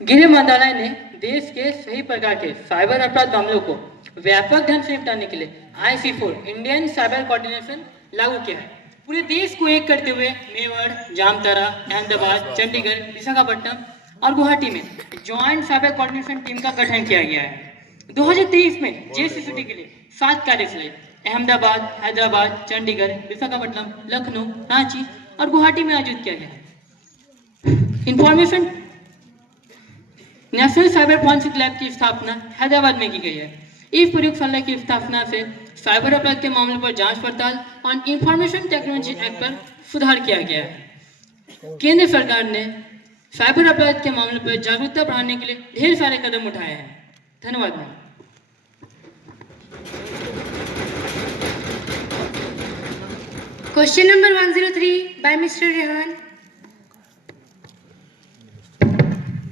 गृह मंत्रालय ने देश के सही प्रकार के साइबर अपराध मामलों को व्यापक ढंग से निपटाने के लिए IC4 इंडियन साइबर कोऑर्डिनेशन लागू किया है। पूरे देश को एक करते हुए मेवाड़, जामतारा, अहमदाबाद, चंडीगढ़, विशाखापट्टनम और गुवाहाटी में ज्वाइंट साइबर कोऑर्डिनेशन टीम का गठन किया गया है। 2023 में JCCT के लिए 7 कार्यशालाएं अहमदाबाद, हैदराबाद, चंडीगढ़, विशाखापट्टनम, लखनऊ, रांची और गुवाहाटी में आयोजित किया गया। Information national cyber forensic lab की स्थापना हैदराबाद में की गई है। इस प्रयोगशाला की स्थापना से साइबर अपराध के मामलों पर जांच पड़ताल और इंफॉर्मेशन टेक्नोलॉजी एक्ट पर सुधार किया गया है। केंद्र सरकार ने साइबर अपराध के मामलों पर जागरूकता बढ़ाने के लिए ढेर सारे कदम उठाए हैं। धन्यवाद ma'am. Question number 103 by mister Rehan.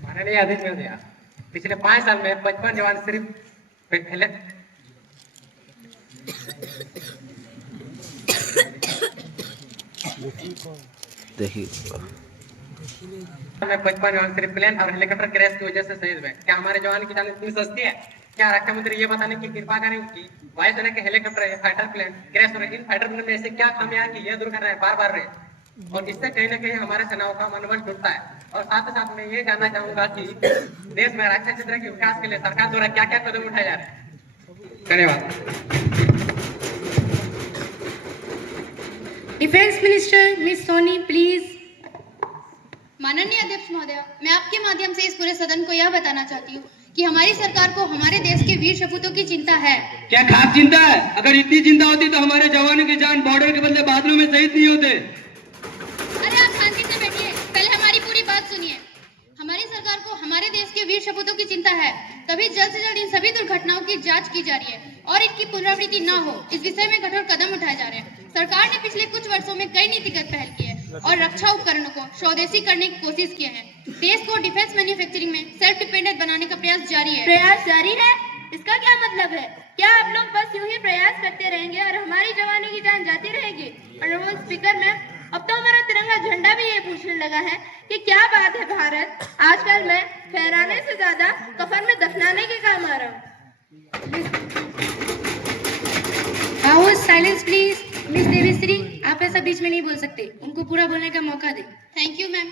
माननीय अध्यक्ष महोदय, पिछले 5 साल में 55 जवान सिर्फ पहले देखिए 55 जवान सिर्फ प्लेन और हेलीकॉप्टर क्रैश की वजह से शहीद हुए। क्या हमारे जवान की जान इतनी सस्ती है? क्या रक्षा मंत्री ये बताने की कृपा करें कि वायुसेना के हेलीकॉप्टर फाइटर प्लेन क्रैश हो रहे, इन फाइटर प्लेन में ऐसे क्या खामियां कि ये दुर्घटनाएं बार-बार रहे और इससे कहीं ना कहीं हमारे सेनाओं का मनोबल टूटता है। और साथ ही साथ मैं ये जानना चाहूंगा कि देश में रक्षा क्षेत्र के विकास के लिए सरकार द्वारा क्या क्या कदम उठाए जा रहे हैं। धन्यवाद। Defence minister miss Soni please. माननीय अध्यक्ष महोदय, मैं आपके माध्यम से इस पूरे सदन को यह बताना चाहती हूँ कि हमारी सरकार को हमारे देश के वीर सपूतों की चिंता है। क्या खास चिंता है? अगर इतनी चिंता होती तो हमारे जवानों की जान बॉर्डर के बदले बादलों में शहीद नहीं होते। अरे आप शांति से बैठिए, पहले हमारी पूरी बात सुनिए। हमारी सरकार को हमारे देश के वीर सपूतों की चिंता है, तभी जल्द से जल्द इन सभी दुर्घटनाओं की जांच की जा रही है और इनकी पुनरावृत्ति न हो, इस विषय में कठोर कदम उठाए जा रहे हैं। सरकार ने पिछले कुछ वर्षों में कई नीतिगत पहल की है और रक्षा उपकरणों को स्वदेशी करने की कोशिश की है। देश को डिफेंस मैन्युफैक्चरिंग में सेल्फ डिपेंडेंट बनाने का प्रयास जारी है। प्रयास जारी है? इसका क्या मतलब है? क्या आप लोग बस यूं ही प्रयास करते रहेंगे और हमारी जवानों की जान जाती रहेगी? ऑनरेबल स्पीकर मैम, अब तो हमारा तिरंगा झंडा भी ये पूछने लगा है कि क्या बात है भारत, आजकल मैं फहराने से ज्यादा कफन में दफनाने के काम आ रहा हूँ। House silence please. Miss Devi Sri, आप ऐसा बीच में नहीं बोल सकते, उनको पूरा बोलने का मौका दे। Thank you ma'am.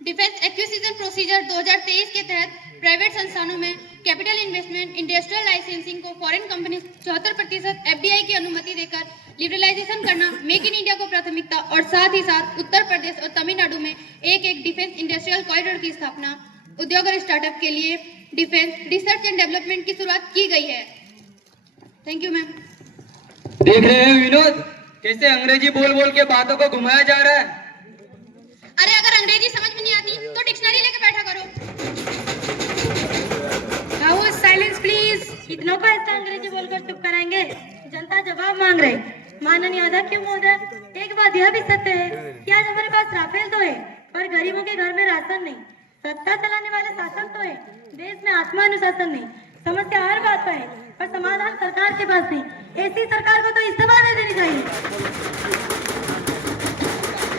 Defence acquisition procedure 2023 के तहत प्राइवेट संस्थानों में कैपिटल इन्वेस्टमेंट इंडस्ट्रियल लाइसेंसिंग को फॉरेन कंपनी 74% FDI की अनुमति देकर लिबरलाइजेशन करना, मेक इन इंडिया को प्राथमिकता और साथ ही साथ उत्तर प्रदेश और तमिलनाडु में एक डिफेंस इंडस्ट्रियल कॉरिडोर की स्थापना, उद्योग और स्टार्टअप के लिए डिफेंस रिसर्च एंड डेवलपमेंट की शुरुआत की गई है। Thank you ma'am. देख रहे हैं विनोद, कैसे अंग्रेजी बोल बोल के बातों को घुमाया जा रहा है। अरे अगर अंग्रेजी समझ में नहीं आती तो डिक्शनरी लेके बैठा करो। House silence please. इतनों को ऐसा अंग्रेजी बोलकर चुप कराएंगे? जनता जवाब मांग रहे। माननीय अध्यक्ष महोदय, एक बात यह भी सत्य है कि आज हमारे पास राफेल तो है पर गरीबों के घर में राशन नहीं, सत्ता चलाने वाले शासक तो है, देश में आत्मानुशासन नहीं। समस्या हर बात पर है पर समाधान सरकार के पास नहीं। ऐसी सरकार को तो इस्तीफा दे देनी चाहिए।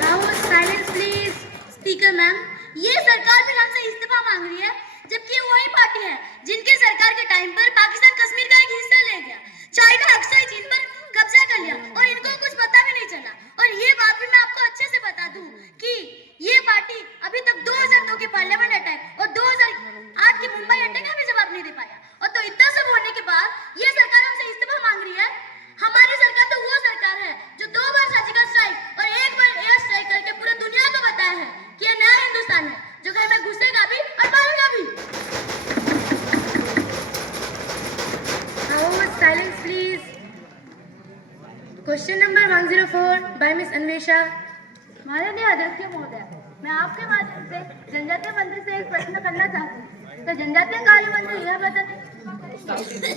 House silence please. Speaker ma'am, ये सरकार भी हमसे इस्तीफा मांग रही है, जबकि वही पार्टी है जिनके सरकार के टाइम पर पाकिस्तान कश्मीर का एक हिस्सा ले गया, चाइना अक्सर चीन पर कब्जा कर लिया और इनको कुछ पता भी नहीं चला। और ये बात भी मैं आपको अच्छे से बता दूं कि ये पार्टी अभी तक 2002 के पार्लियामेंट अटैक और 2008 की मुंबई अटैक का भी जवाब नहीं दे पाया। और तो इतना सब होने के बाद ये सरकार हमसे इस्तीफा मांग रही है। हमारी सरकार तो वो सरकार है जो 2 बार सर्जिकल स्ट्राइक और 1 बार एयर स्ट्राइक करके पूरी दुनिया को बताया है कि ये नया हिंदुस्तान है जो घर में घुसेगा भी और मारेगा भी। House silence please. Question number 104 by miss Anvesha. माननीय अध्यक्ष महोदय, मैं आपके माध्यम से जनजातीय मंत्री से एक प्रश्न करना चाहती हूँ। तो जनजातीय कार्य मंत्री यह बताते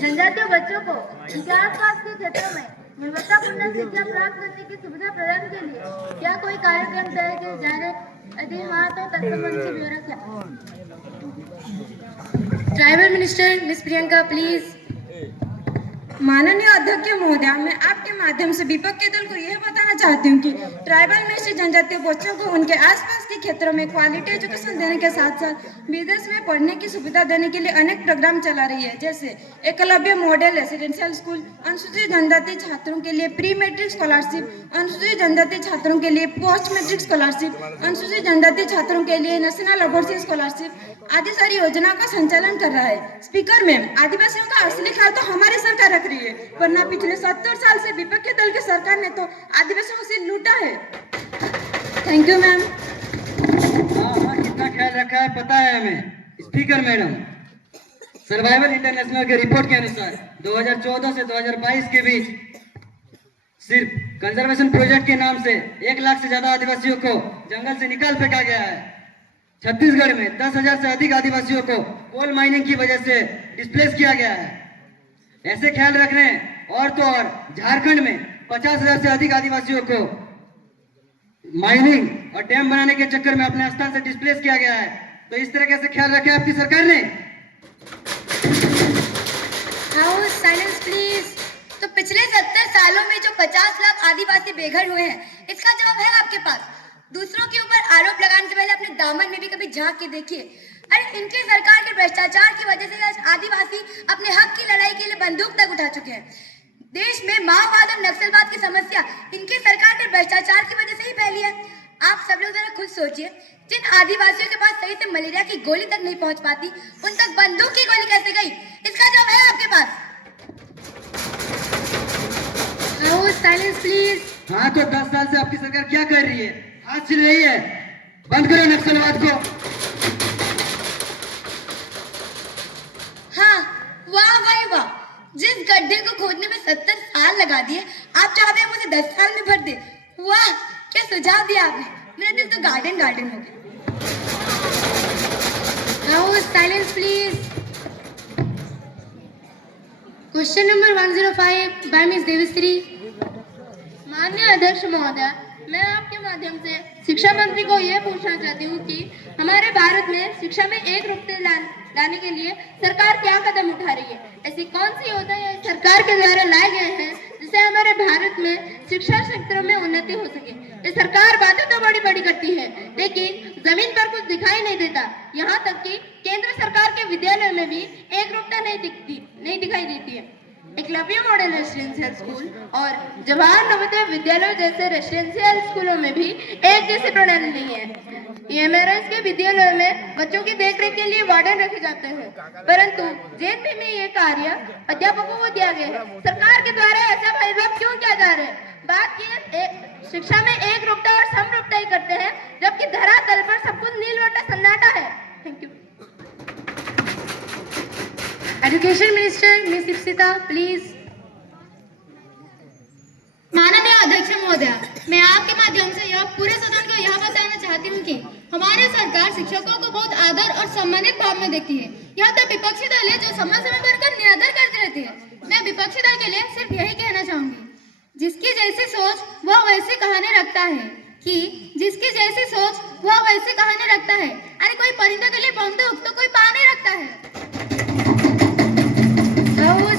जनजातीय बच्चों को उनके आसपास के क्षेत्रों में गुणवत्तापूर्ण शिक्षा प्राप्त करने की सुविधा प्रदान के लिए क्या कोई कार्यक्रम तय किए जा रहे? यदि हाँ तो तत्संबंधी ब्यौरा क्या? Tribal minister miss Priyanka please. माननीय अध्यक्ष महोदय, मैं आपके माध्यम से विपक्ष के दल को यह बताना चाहती हूँ कि ट्राइबल में से जनजातीय बच्चों को उनके आसपास के क्षेत्रों में क्वालिटी एजुकेशन देने के साथ साथ विदेश में पढ़ने की सुविधा देने के लिए अनेक प्रोग्राम चला रही है, जैसे एकलव्य मॉडल रेसिडेंशियल स्कूल, अनुसूचित जनजाति छात्रों के लिए प्री मैट्रिक स्कॉलरशिप, अनुसूचित जनजाति छात्रों के लिए पोस्ट मैट्रिक स्कॉलरशिप, अनुसूचित जनजाति छात्रों के लिए नेशनल ओवरसीज स्कॉलरशिप आदि सारी योजनाओं का संचालन कर रहा है। स्पीकर मैम, आदिवासियों का असली ख्याल तो हमारी सरकार रख रही है, वरना पिछले 70 साल से विपक्षी दल की सरकार ने तो आदिवासियों से लूटा है। Thank you ma'am. हाँ, कितना ख्याल रखा है पता है हमें। स्पीकर मैडम, सर्वाइवल इंटरनेशनल के रिपोर्ट के अनुसार 2014 से 2022 के बीच सिर्फ कंजर्वेशन प्रोजेक्ट के नाम से 1 लाख से ज्यादा आदिवासियों को जंगल से निकाल फेंका गया है। छत्तीसगढ़ में 10,000 से अधिक आदिवासियों को कोल माइनिंग की वजह से डिस्प्लेस किया गया है। ऐसे ख्याल रखने और तो और झारखंड में 50,000 से अधिक आदिवासियों को माइनिंग और डैम बनाने के चक्कर में अपने स्थान से डिस्प्लेस किया गया है। तो इस तरह कैसे ख्याल रखे आपकी सरकार ने? House silence please. तो पिछले 70 सालों में जो 50 लाख आदिवासी बेघर हुए हैं, इसका जवाब है आपके पास। दूसरों के ऊपर आरोप लगाने से पहले अपने दामन में भी कभी झांक के देखिए। अरे इनकी सरकार के भ्रष्टाचार की वजह से आज आदिवासी अपने हक की लड़ाई के लिए बंदूक तक उठा चुके हैं। देश में माओवाद और नक्सलवाद की समस्या इनकी सरकार के भ्रष्टाचार की वजह से ही फैली है। आप सब लोग जरा खुद सोचिए, जिन आदिवासियों के पास सही से मलेरिया की गोली तक नहीं पहुंच पाती, उन तक बंदूक की गोली कैसे गई? इसका जवाब है आपके पास। House silence please. हाँ, तो 10 साल से आपकी सरकार क्या कर रही है? हाथ छिल रही है। बंद करो नक्सलवाद को। हाँ, वाह भाई वाह, जिस गड्ढे को खोदने में 70 साल लगा दिए, आप चाहते हैं मुझे 10 साल में भर दे। वाह, क्या सुझाव दिया आपने। मेरा दिल तो गार्डन गार्डन हो गया। House silence please. Question number 105 by miss Devshree. माननीय अध्यक्ष महोदय, मैं आपके माध्यम से शिक्षा मंत्री को यह पूछना चाहती हूँ कि हमारे भारत में शिक्षा में एक रूपता लाने के लिए सरकार क्या कदम उठा रही है? ऐसी कौन सी योजना सरकार के द्वारा लाए गए हैं जिससे हमारे भारत में शिक्षा क्षेत्र में उन्नति हो सके? ये सरकार बातें तो बड़ी बड़ी करती है, लेकिन जमीन पर कुछ दिखाई नहीं देता। यहाँ तक कि केंद्र सरकार के विद्यालयों में भी एक रूपता नहीं दिखाई देती है। एकलव्य मॉडल रेसिडेंशियल स्कूल और जवाहर नवोदय विद्यालय जैसे रेसिडेंशियल स्कूलों में भी एक जैसी प्रणाली नहीं है। ईएमआरएस के विद्यालयों में बच्चों की देखरेख के लिए वार्डन रखे जाते हैं, परंतु जेएनपी में ये कार्य अध्यापकों को दिया गया है। सरकार के द्वारा ऐसा भेदभाव क्यों किया जा रहा है? बात की शिक्षा में एक रूपता और समरूपता ही करते हैं, जबकि धरातल पर सब कुछ नीलवटा सन्नाटा है। Thank you. Education minister miss Ipsita please. माननीय अध्यक्ष महोदय, मैं आपके माध्यम से यह पूरे सदन को यह बताना चाहती हूँ कि हमारी सरकार शिक्षकों को बहुत आदर और सम्मानित भाव में देखती है। यह तो विपक्षी दल है जो समय समय पर उनका निरादर करती रहती है। मैं विपक्षी दल के लिए सिर्फ यही कहना चाहूंगी, जिसकी जैसी सोच वह वैसी कहानी रखता है कि जिसकी जैसी सोच वह वैसी कहानी रखता है। अरे कोई परिंदे के लिए बंदूक तो कोई पानी रखता है।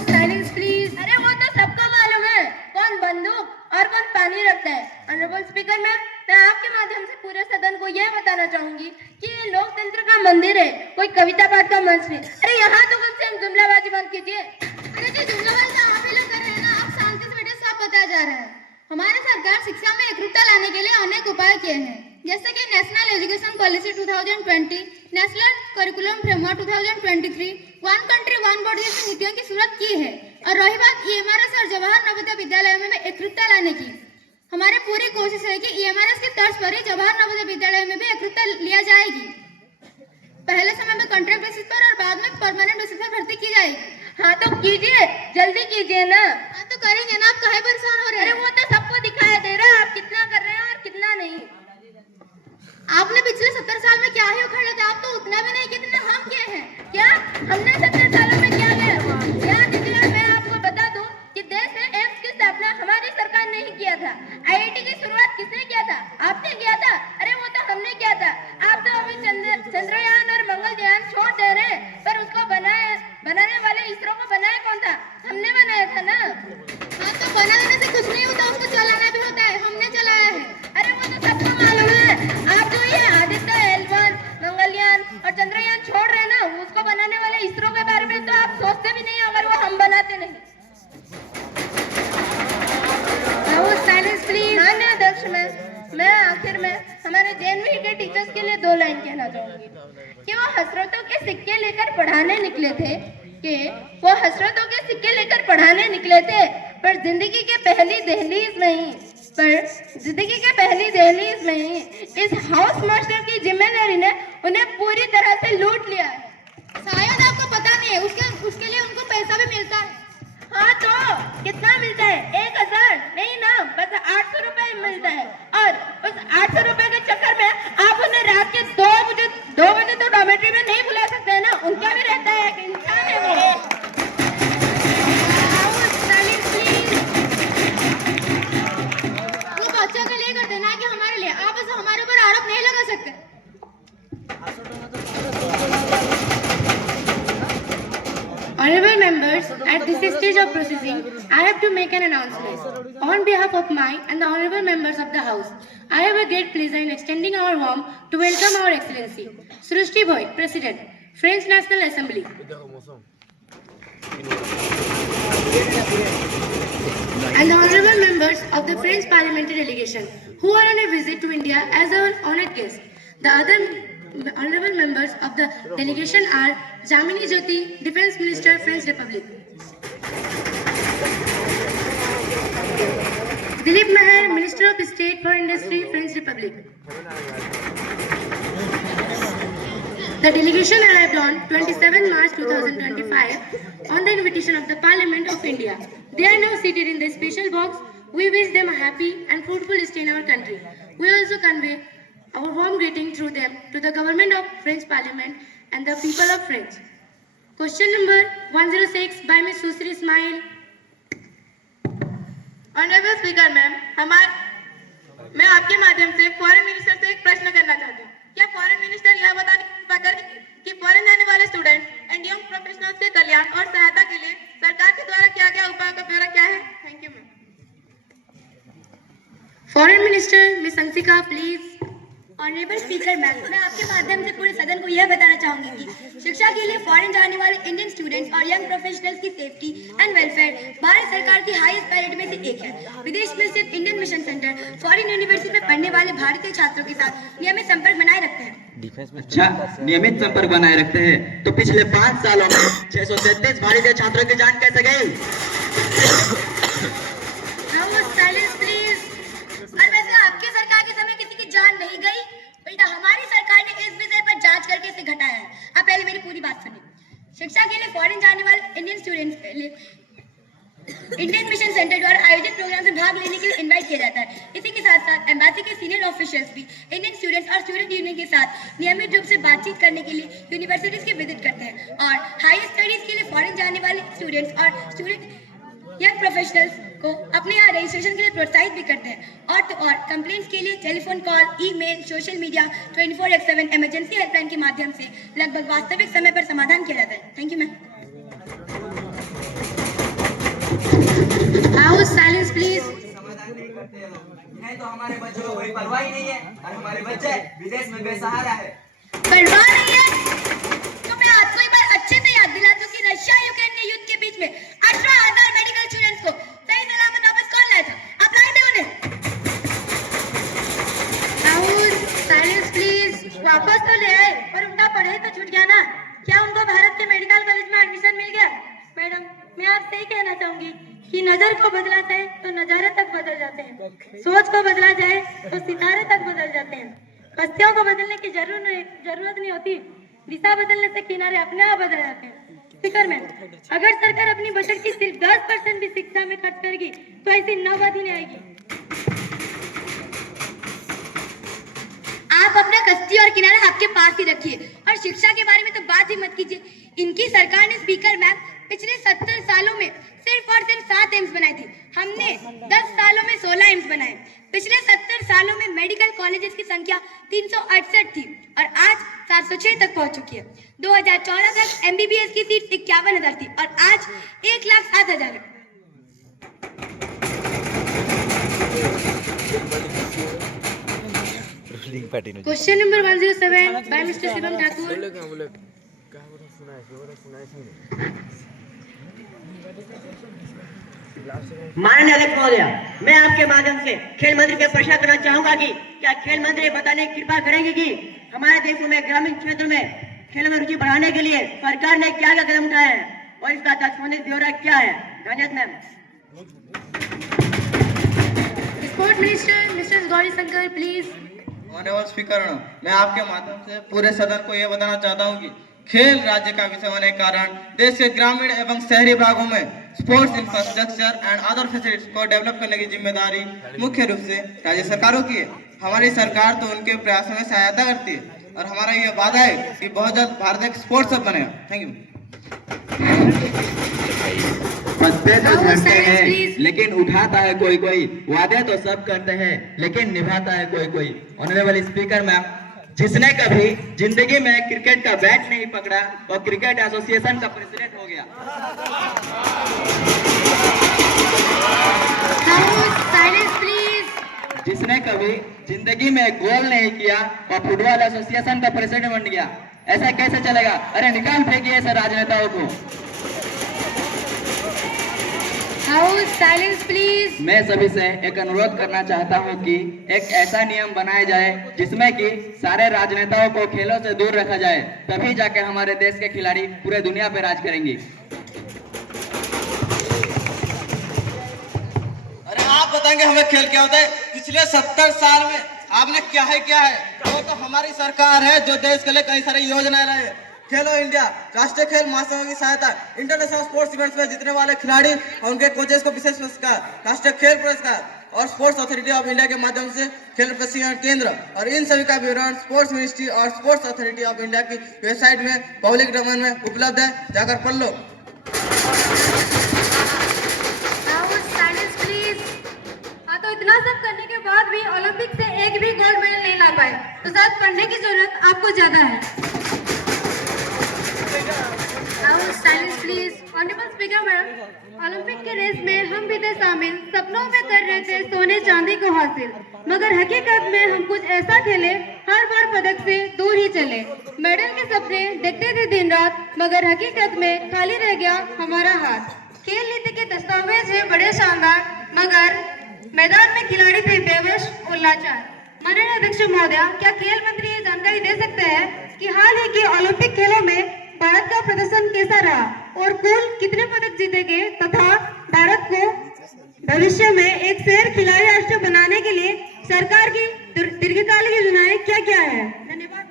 Silence please. अरे वो तो सबको मालूम है कौन बंदूक और कौन पानी रखता है। ऑनरेबल स्पीकर मैम, मैं आपके माध्यम से पूरे सदन को यह बताना चाहूंगी कि ये लोकतंत्र का मंदिर है, कोई कविता पाठ का मंच नहीं। अरे यहाँ तो कम से कम जुमलाबाजी बंद कीजिए। अरे जो जुमलाबाजी आप ही लोग कर रहे हैं ना, आप शांति से बैठे, सब बताया जा रहा है। हमारी सरकार शिक्षा में एकरूपता लाने के लिए अनेक उपाय किए हैं, जैसे कि national education policy 2020, national curriculum framework 2023, one country one board जैसी नीतियों की शुरुआत की है। और रही बात ईएमआरएस और जवाहर नवोदय विद्यालयों में एकरूपता लाने की, हमारी पूरी कोशिश है कि ईएमआरएस की तर्ज पर ही जवाहर नवोदय विद्यालय में भी एकरूपता लिया जाएगी। पहले समय में कॉन्ट्रैक्ट बेसिस पर और बाद में परमानेंट बेसिस पर भर्ती की जाएगी। हाँ तो कीजिए, जल्दी कीजिए ना। हाँ तो करेंगे ना, आप काहे परेशान हो रहे हैं? अरे वो तो सबको दिखाई दे रहा है आप कितना कर रहे हैं और कितना नहीं। आपने पिछले 70 साल में क्या ही उखाड़े थे? आप तो उतना भी नहीं कितने हम किए हैं। क्या हमने 70 सालों में क्या किया? यहाँ दीजिए, मैं आपको बता दूं कि देश में एम्स की स्थापना हमारी सरकार ने ही किया था। आईआईटी की शुरुआत किसने किया था? आपने किया था। अरे वो तो हमने किया था। आप तो अभी चंद्रयान और मंगलयान छोड़ दे रहे हैं, पर उसको बनाने वाले इसरो को बनाया कौन था? हमने बनाया था ना। हाँ तो बनाने से कुछ नहीं होता, उसको चलाना भी होता है, हमने चलाया है। अरे वो तो सबको मालूम है। आप जो ये आदित्य जाते नहीं। Silence please. माननीय अध्यक्ष मैं आखिर में हमारे जेएनवी के टीचर्स के लिए 2 लाइन कहना चाहूंगी कि वो हसरतों के सिक्के लेकर पढ़ाने निकले थे पर जिंदगी के पहली दहलीज में ही इस हाउस मास्टर की जिम्मेदारी ने उन्हें पूरी तरह से लूट लिया है। शायद आपको पता नहीं है, उसके लिए उनको पैसा भी मिलता है। हाँ तो कितना मिलता है? 1000 नहीं ना, बस 800 रुपए मिलता है। और उस 800 रुपए के चक्कर में आप उन्हें रात के 2 बजे तो डॉर्मेट्री में नहीं बुला सकते हैं ना। उनका भी रहता है, एक इंसान है वो। वो बच्चों के लिए करते ना कि हमारे लिए। आप ऐसा हमारे ऊपर आरोप नहीं लगा सकते। Honorable members, at this stage of proceeding, I have to make an announcement. On behalf of my and the honorable members of the House, I have a great pleasure in extending our warm to welcome our Excellency, Srushti Bhoi, President, French National Assembly. And the honorable members of the French parliamentary delegation who are on a visit to India as our honored guest. The other honorable members of the delegation are Jamini Jyoti, Defense Minister, French Republic; Dilip Meher, Minister of State for Industry, French Republic. The delegation arrived on 27 March 2025 on the invitation of the Parliament of India. They are now seated in the special box. We wish them a happy and fruitful stay in our country. We also convey our warm greeting through them to the government of French Parliament and the people of France. Question number 106 by Ms. Susri Ismail. Honourable speaker ma'am, मैं आपके माध्यम से foreign minister से एक प्रश्न करना चाहती हूँ। क्या फॉरेन मिनिस्टर यह बताने की कृपा करें कि फॉरेन जाने वाले स्टूडेंट एंड यंग प्रोफेशनल्स के कल्याण और सहायता के लिए सरकार के द्वारा किया गया उपायों का ब्यौरा क्या है? Thank you ma'am. Foreign Minister Ms. Ansika, please. Honourable speaker ma'am, मैं आपके माध्यम से पूरे सदन को यह बताना चाहूंगी कि शिक्षा के लिए फॉरेन जाने वाले इंडियन स्टूडेंट्स और यंग प्रोफेशनल्स की सेफ्टी एंड वेलफेयर भारत सरकार की हाईएस्ट प्रायोरिटी में से एक है। विदेश में स्थित Indian mission centre foreign university में पढ़ने वाले भारतीय छात्रों के साथ नियमित संपर्क बनाए रखते हैं। अच्छा, नियमित संपर्क बनाए रखते हैं। तो पिछले 5 सालों में 633 भारतीय छात्रों की जान कैसे गई? Silence please. और वैसे आपकी सरकार के समय किसी की जान नहीं गई, उल्टा हमारी सरकार ने इस विषय पर जांच करके इसे घटाया है। आप पहले मेरी पूरी बात सुनिए। शिक्षा के लिए फॉरेन जाने वाले इंडियन स्टूडेंट्स के लिए इंडियन मिशन सेंटर द्वारा आयोजित प्रोग्राम में भाग लेने के लिए इनवाइट किया जाता है। इसी के साथ साथ एम्बेसी के सीनियर ऑफिशियल्स भी इंडियन स्टूडेंट्स और स्टूडेंट यूनियन के साथ नियमित रूप से बातचीत करने के लिए यूनिवर्सिटीज की विजिट करते हैं और हायर स्टडीज के लिए फॉरेन जाने वाले स्टूडेंट्स और स्टूडेंट यंग प्रोफेशनल्स को अपने यहाँ रजिस्ट्रेशन के लिए प्रोत्साहित भी करते हैं। और तो और कंप्लेंट्स के लिए telephone call, email, social media 24/7 emergency helpline के माध्यम से लगभग वास्तविक समय पर समाधान किया जाता है। Thank you ma'am. House silence please. नहीं तो हमारे बच्चों को कोई परवाह ही नहीं है और हमारे बच्चे विदेश में बेसहारा है। परवाह नहीं है तो मैं आपको एक बार अच्छे से याद दिला दूं कि रशिया यूक्रेन के युद्ध के बीच में 18,000 मेडिकल स्टूडेंट्स को सही सलामत वापस कौन लाया था? आप लाए थे उन्हें? House silence please. वापस तो ले आए पर उनका पढ़ाई तो छूट गया ना। क्या उनको भारत के मेडिकल कॉलेज में एडमिशन मिल गया? मैडम, मैं आपसे ही कहना चाहूंगी कि नजर को बदला जाए तो नजारे तक बदल जाते हैं, सोच को बदला जाए तो सितारे तक बदल जाते हैं। बस्तियों को बदलने की जरूरत नहीं होती, दिशा बदलने से किनारे अपने आप बदल जाते हैं। स्पीकर मैम, अगर सरकार अपनी बजट की सिर्फ 10% भी शिक्षा में खर्च करेगी तो ऐसी नौबत ही नहीं आएगी। आप अपना कश्ती और किनारा आपके पास ही रखिए और शिक्षा के बारे में तो बात ही मत कीजिए। इनकी सरकार ने स्पीकर मैम पिछले 70 सालों में सिर्फ और सिर्फ 7 एम्स बनाए थे। हमने 10 सालों में 16 एम्स बनाए। पिछले 70 सालों में मेडिकल कॉलेजेस की संख्या 368 थी और आज 706 तक पहुंच चुकी है। 2014 तक एमबीबीएस की सीट 51,000 थी और आज 1,07,000 है। Question number 107 by Mr. Shivam Thakur. माननीय अध्यक्ष महोदय, मैं आपके माध्यम से खेल मंत्री से प्रश्न करना चाहूंगा कि क्या खेल मंत्री बताने की कृपा करेंगे कि हमारे देश में ग्रामीण क्षेत्र में खेल में रुचि बढ़ाने के लिए सरकार ने क्या क्या कदम उठाए हैं और इसका तत्संबंधित ब्यौरा क्या है? धन्यवाद ma'am. Sport minister mister Gauri Shankar please. Honourable speaker, मैं आपके माध्यम से पूरे सदन को यह बताना चाहता हूं कि खेल राज्य का विषय होने के कारण देश के ग्रामीण एवं शहरी भागों में sports infrastructure and other facilities को डेवलप करने की जिम्मेदारी मुख्य रूप से राज्य सरकारों की है। हमारी सरकार तो उनके प्रयासों में सहायता करती है और हमारा यह वादा है कि बहुत जल्द भारत एक स्पोर्ट्स हब बनेगा। Thank you. पत्ते तो झड़ते हैं लेकिन उठाता है कोई कोई, वादे तो सब करते हैं लेकिन निभाता है कोई कोई। ऑनरेबल स्पीकर मैम, जिसने कभी जिंदगी में क्रिकेट का बैट नहीं पकड़ा और क्रिकेट एसोसिएशन का प्रेसिडेंट हो गया। Silence please. जिसने कभी जिंदगी में गोल नहीं किया और फुटबॉल एसोसिएशन का प्रेसिडेंट बन गया। ऐसा कैसे चलेगा? अरे निकाल फेंकिए ऐसे राजनेताओं को। Silence please. मैं सभी से एक अनुरोध करना चाहता हूं कि एक ऐसा नियम बनाया जाए जिसमें कि सारे राजनेताओं को खेलों से दूर रखा जाए, तभी जाके हमारे देश के खिलाड़ी पूरे दुनिया पे राज करेंगे। अरे आप बताएंगे हमें खेल क्या होता है? पिछले 70 साल में आपने क्या है वो तो हमारी सरकार है जो देश के लिए कई सारी योजनाएं लाई है। खेलो इंडिया, राष्ट्रीय खेल महासंघ की सहायता, इंटरनेशनल स्पोर्ट्स इवेंट्स में जीतने वाले खिलाड़ी और उनके कोचेस को विशेष पुरस्कार, राष्ट्रीय खेल पुरस्कार और स्पोर्ट्स अथॉरिटी ऑफ इंडिया के माध्यम से खेल प्रशिक्षण केंद्र, और इन सभी का विवरण स्पोर्ट्स मिनिस्ट्री और स्पोर्ट्स अथॉरिटी ऑफ इंडिया की वेबसाइट में पब्लिक डोमेन में उपलब्ध है, जाकर पढ़ लो। तो इतना सब करने के बाद भी ओलंपिक से एक भी गोल्ड मेडल नहीं ला पाए, तो शायद पढ़ने की जरूरत आपको ज्यादा है। Please. Honourable speaker madam, Olympic के रेस में हम भी थे शामिल, सपनों में कर रहे थे सोने चांदी को हासिल, मगर हकीकत में हम कुछ ऐसा खेले हर बार पदक से दूर ही चले। मेडल के सपने देखते थे दिन रात, मगर हकीकत में खाली रह गया हमारा हाथ। खेल नीति के दस्तावेज है बड़े शानदार, मगर मैदान में खिलाड़ी थे बेवश और लाचार। माननीय अध्यक्ष महोदय, क्या खेल मंत्री ये जानकारी दे सकते हैं कि हाल ही के ओलंपिक खेलों में भारत का प्रदर्शन कैसा रहा और कुल कितने पदक जीते गए, तथा भारत को भविष्य में एक शेर खिलाड़ी राष्ट्र बनाने के लिए सरकार की दीर्घकालिक योजनाएं क्या क्या है? धन्यवाद।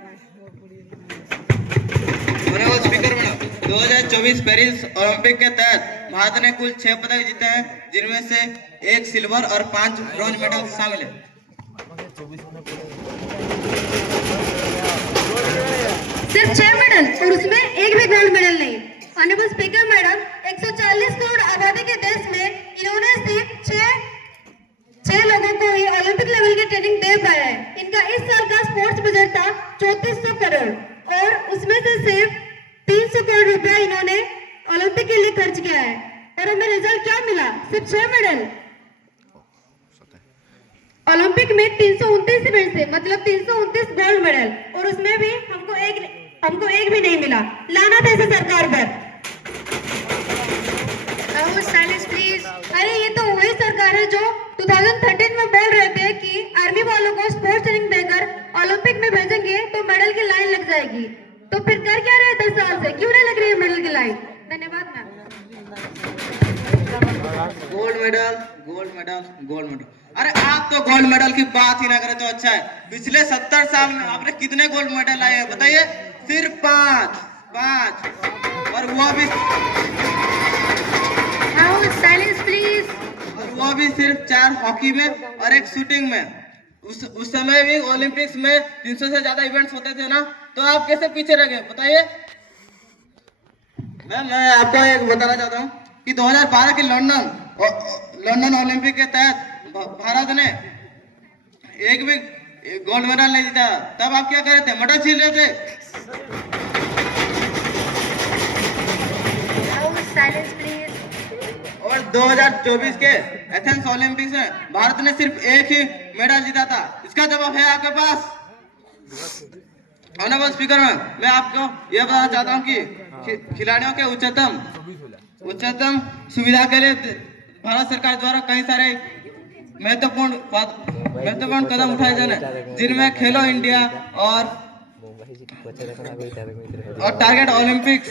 2024 पेरिस ओलंपिक के तहत भारत ने कुल 6 पदक जीते हैं, जिनमें से 1 सिल्वर और 5 ब्रॉन्ज मेडल शामिल है। सिर्फ 6 मेडल और उसमें एक भी गोल्ड मेडल नहीं। ऑनरेबल स्पीकर मैडम, 140 करोड़ आबादी के देश में इन्होंने सिर्फ 6 लोगों को ही ओलंपिक लेवल की ट्रेनिंग दे पाया है। इनका इस साल का स्पोर्ट्स बजट था 3400 करोड़ और उसमें से सिर्फ 300 करोड़ रुपया इन्होंने ओलंपिक के लिए खर्च किया है, और हमें रिजल्ट क्या मिला? सिर्फ 6 मेडल। ओलंपिक में 329 इवेंट थे, मतलब 329 गोल्ड मेडल, और उसमें भी हमको एक भी नहीं मिला। लाना था इसे सरकार पर। Silence please. अरे ये तो वही सरकार है जो 2013 में बोल रहे थे कि आर्मी वालों को स्पोर्ट्स ट्रेनिंग देकर ओलंपिक में भेजेंगे तो मेडल की लाइन लग जाएगी। तो फिर कर क्या रहे 10 साल से? क्यों नहीं लग रही है मेडल की लाइन? धन्यवाद ma'am. Gold medal, gold medal, gold medal. अरे आप तो गोल्ड मेडल की बात ही ना करें तो अच्छा है। पिछले 70 साल में आपने कितने गोल्ड मेडल लाए हैं बताइए? सिर्फ 5, और वो भी साइलेंस प्लीज। और वो भी सिर्फ 4 हॉकी में और 1 शूटिंग में। उस समय भी ओलंपिक्स में 300 से ज्यादा इवेंट्स होते थे ना, तो आप कैसे पीछे रह गए बताइए? मैं आपको एक बताना चाहता हूँ कि 2012 के लंदन ओलंपिक के तहत भारत ने एक भी गोल्ड मेडल नहीं जीता। तब आप क्या कर रहे थे? मेडल छीन रहे थे। Silence please. और 2024 के एथेंस ओलंपिक्स में भारत ने सिर्फ 1 ही मेडल जीता था। इसका जवाब है आपके पास? ऑनरेबल स्पीकर, मैं आपको यह बताना चाहता हूँ कि खिलाड़ियों के उच्चतम उच्चतम सुविधा के लिए भारत सरकार द्वारा कई सारे महत्वपूर्ण कदम उठाए जा रहे हैं, जिनमें खेलो इंडिया और टारगेट ओलंपिक्स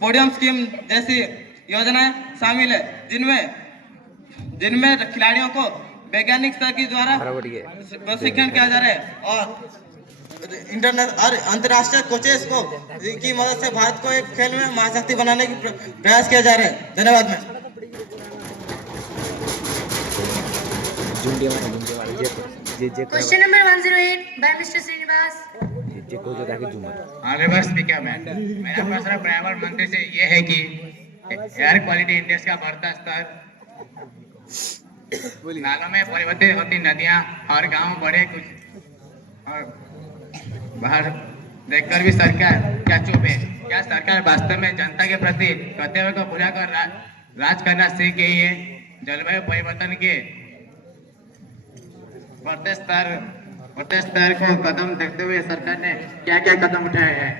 पोडियम स्कीम जैसी योजनाएं शामिल है, जिनमें खिलाड़ियों को वैज्ञानिक स्तर की द्वारा प्रशिक्षण किया जा रहा है और अंतर्राष्ट्रीय कोचेस को की मदद से भारत को एक खेल में महाशक्ति बनाने की प्रयास किया जा रहा है। धन्यवाद ma'am. Question number 108 by mister Srinivas. Honourable speaker ma'am, मेरा प्रश्न पर्यावरण मंत्री से ये है कि एयर क्वालिटी इंडेक्स का बढ़ता स्तर, नालों में परिवर्तित होती नदियां और गांव बड़े कुछ और बाहर देखकर भी सरकार क्या चुप है? क्या सरकार वास्तव में जनता के प्रति कर्तव्य को पूरा कर राज करना सीख गई है? जलवायु परिवर्तन के बढ़ते स्तर को कदम देखते हुए सरकार ने क्या क्या कदम उठाए हैं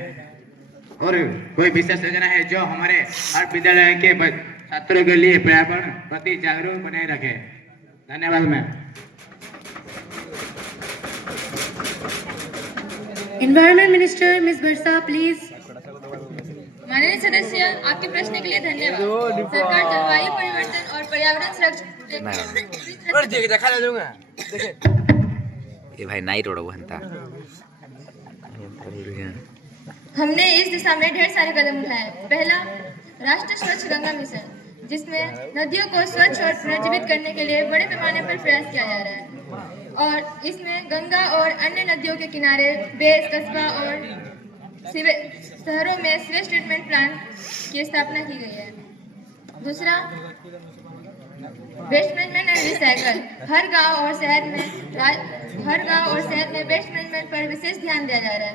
और कोई विशेष योजना है जो हमारे हर विद्यालय के छात्रों के लिए पर्यावरण प्रति जागरूक बनाए रखे? धन्यवाद ma'am. Environment minister miss Varsha please. माननीय सदस्य, आपके प्रश्न के लिए धन्यवाद। सरकार जलवायु परिवर्तन और पर्यावरण संरक्षण हमने इस दिशा में ढेर सारे कदम उठाए। पहला, राष्ट्रीय स्वच्छ गंगा मिशन, जिसमें नदियों को स्वच्छ और पुनर्जीवित करने के लिए बड़े पैमाने पर प्रयास किया जा रहा है और इसमें गंगा और अन्य नदियों के किनारे बेस, कस्बा और शहरों में सीवेज ट्रीटमेंट प्लांट की स्थापना की गई है। दूसरा, वेस्ट मैनेजमेंट एंड रिसाइकल। हर गांव और शहर में वेस्ट मैनेजमेंट पर विशेष ध्यान दिया जा रहा है।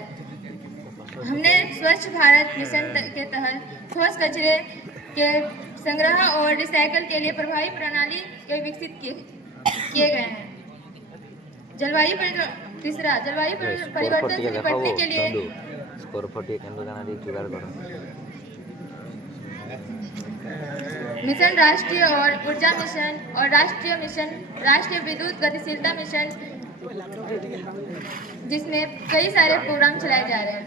हमने स्वच्छ भारत मिशन के तहत ठोस कचरे के संग्रह और रिसाइकल के लिए प्रभावी प्रणाली के विकसित किए गए हैं। तीसरा, जलवायु परिवर्तन से निपटने के लिए मिशन राष्ट्रीय और ऊर्जा मिशन और राष्ट्रीय विद्युत गतिशीलता मिशन, जिसमें कई सारे प्रोग्राम चलाए जा रहे हैं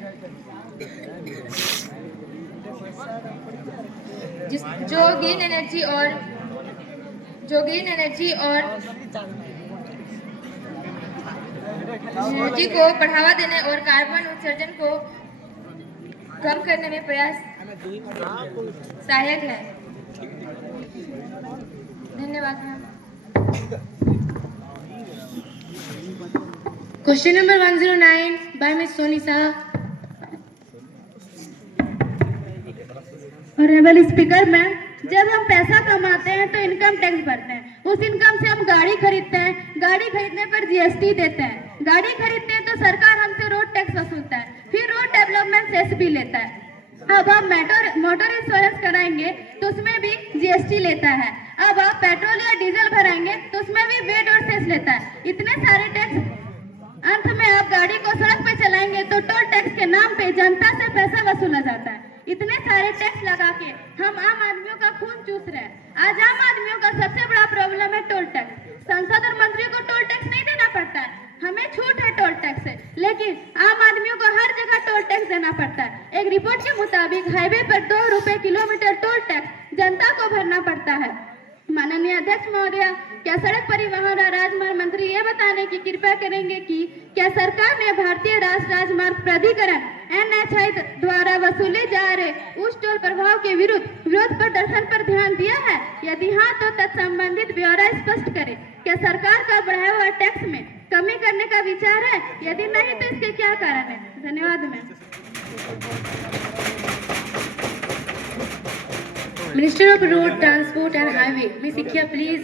जो ग्रीन एनर्जी को बढ़ावा देने और कार्बन उत्सर्जन को कम करने में प्रयास सहायक है। धन्यवाद ma'am. Question number 109 by miss Soni Shah. Honourable speaker ma'am, जब हम पैसा कमाते हैं तो इनकम टैक्स भरते हैं। उस इनकम से हम गाड़ी खरीदते हैं, गाड़ी खरीदने पर जीएसटी देते हैं, गाड़ी खरीदते हैं तो सरकार हमसे रोड टैक्स वसूलता है, फिर रोड डेवलपमेंट सेस भी लेता है। अब आप मोटर इंश्योरेंस कराएंगे तो उसमें भी जीएसटी लेता है। अब आप पेट्रोल या डीजल भराएंगे तो उसमें भी वेट और सेस लेता है। इतने सारे टैक्स, अंत में आप गाड़ी को सड़क पे चलाएंगे तो टोल टैक्स के नाम पे जनता से पैसा वसूला जाता है। इतने सारे टैक्स लगा के हम आम आदमियों का खून चूस रहे हैं। आज आम आदमियों का सबसे बड़ा प्रॉब्लम है टोल टैक्स। सांसद और मंत्रियों को टोल टैक्स नहीं देना पड़ता है, हमें छूट है टोल टैक्स से, लेकिन आम आदमियों को हर जगह टोल टैक्स देना पड़ता है। एक रिपोर्ट के मुताबिक हाईवे पर 2 रुपए किलोमीटर टोल टैक्स जनता को भरना पड़ता है। माननीय अध्यक्ष महोदय, क्या सड़क परिवहन और राजमार्ग मंत्री ये बताने की कृपया करेंगे कि क्या सरकार ने भारतीय राष्ट्रीय राजमार्ग प्राधिकरण NHAI द्वारा वसूले जा रहे उस टोल प्रभाव के विरोध प्रदर्शन पर ध्यान दिया है? यदि हाँ तो तत्संबंधित ब्यौरा स्पष्ट करे। क्या सरकार का बढ़ाया हुआ टैक्स में कमी करने का विचार है? यदि नहीं तो इसके क्या कारण है? धन्यवाद ma'am. Minister of road transport and highway miss Sikkiya please.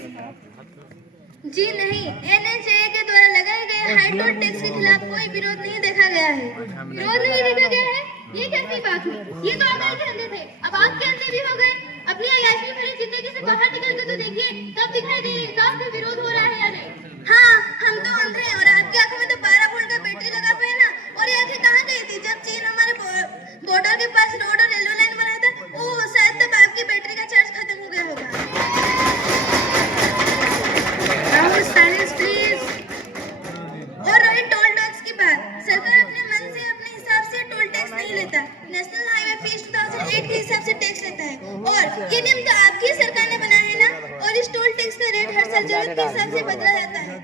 जी नहीं, NHAI के द्वारा लगाए गए हाई टोल टैक्स के खिलाफ कोई विरोध नहीं देखा गया है। विरोध नहीं देखा गया है? ये कैसी बात हुई? ये तो आगे के अंधे थे, अब आपके अंधे भी हो गए। अपनी अयाशी भरी जिंदगी से बाहर निकल के तो देखिए, तब दिखाई दे साफ में विरोध हो रहा है या नहीं? हाँ, हम तो अंधे हैं और आपकी आंखों में तो 12 वोल्ट का बैटरी लगा हुआ है ना। और ये आंखें कहाँ गई थी जब चीन हमारे बॉर्डर के पास रोड और रेलवे लाइन बनाया था? वो शायद तब आपकी नेशनल हाईवे फीस 2008 के हिसाब से टैक्स लेता है और ये नियम तो आपकी सरकार ने बनाया है ना। और इस टोल टैक्स का रेट हर साल जरूरत के हिसाब से बदला जाता है।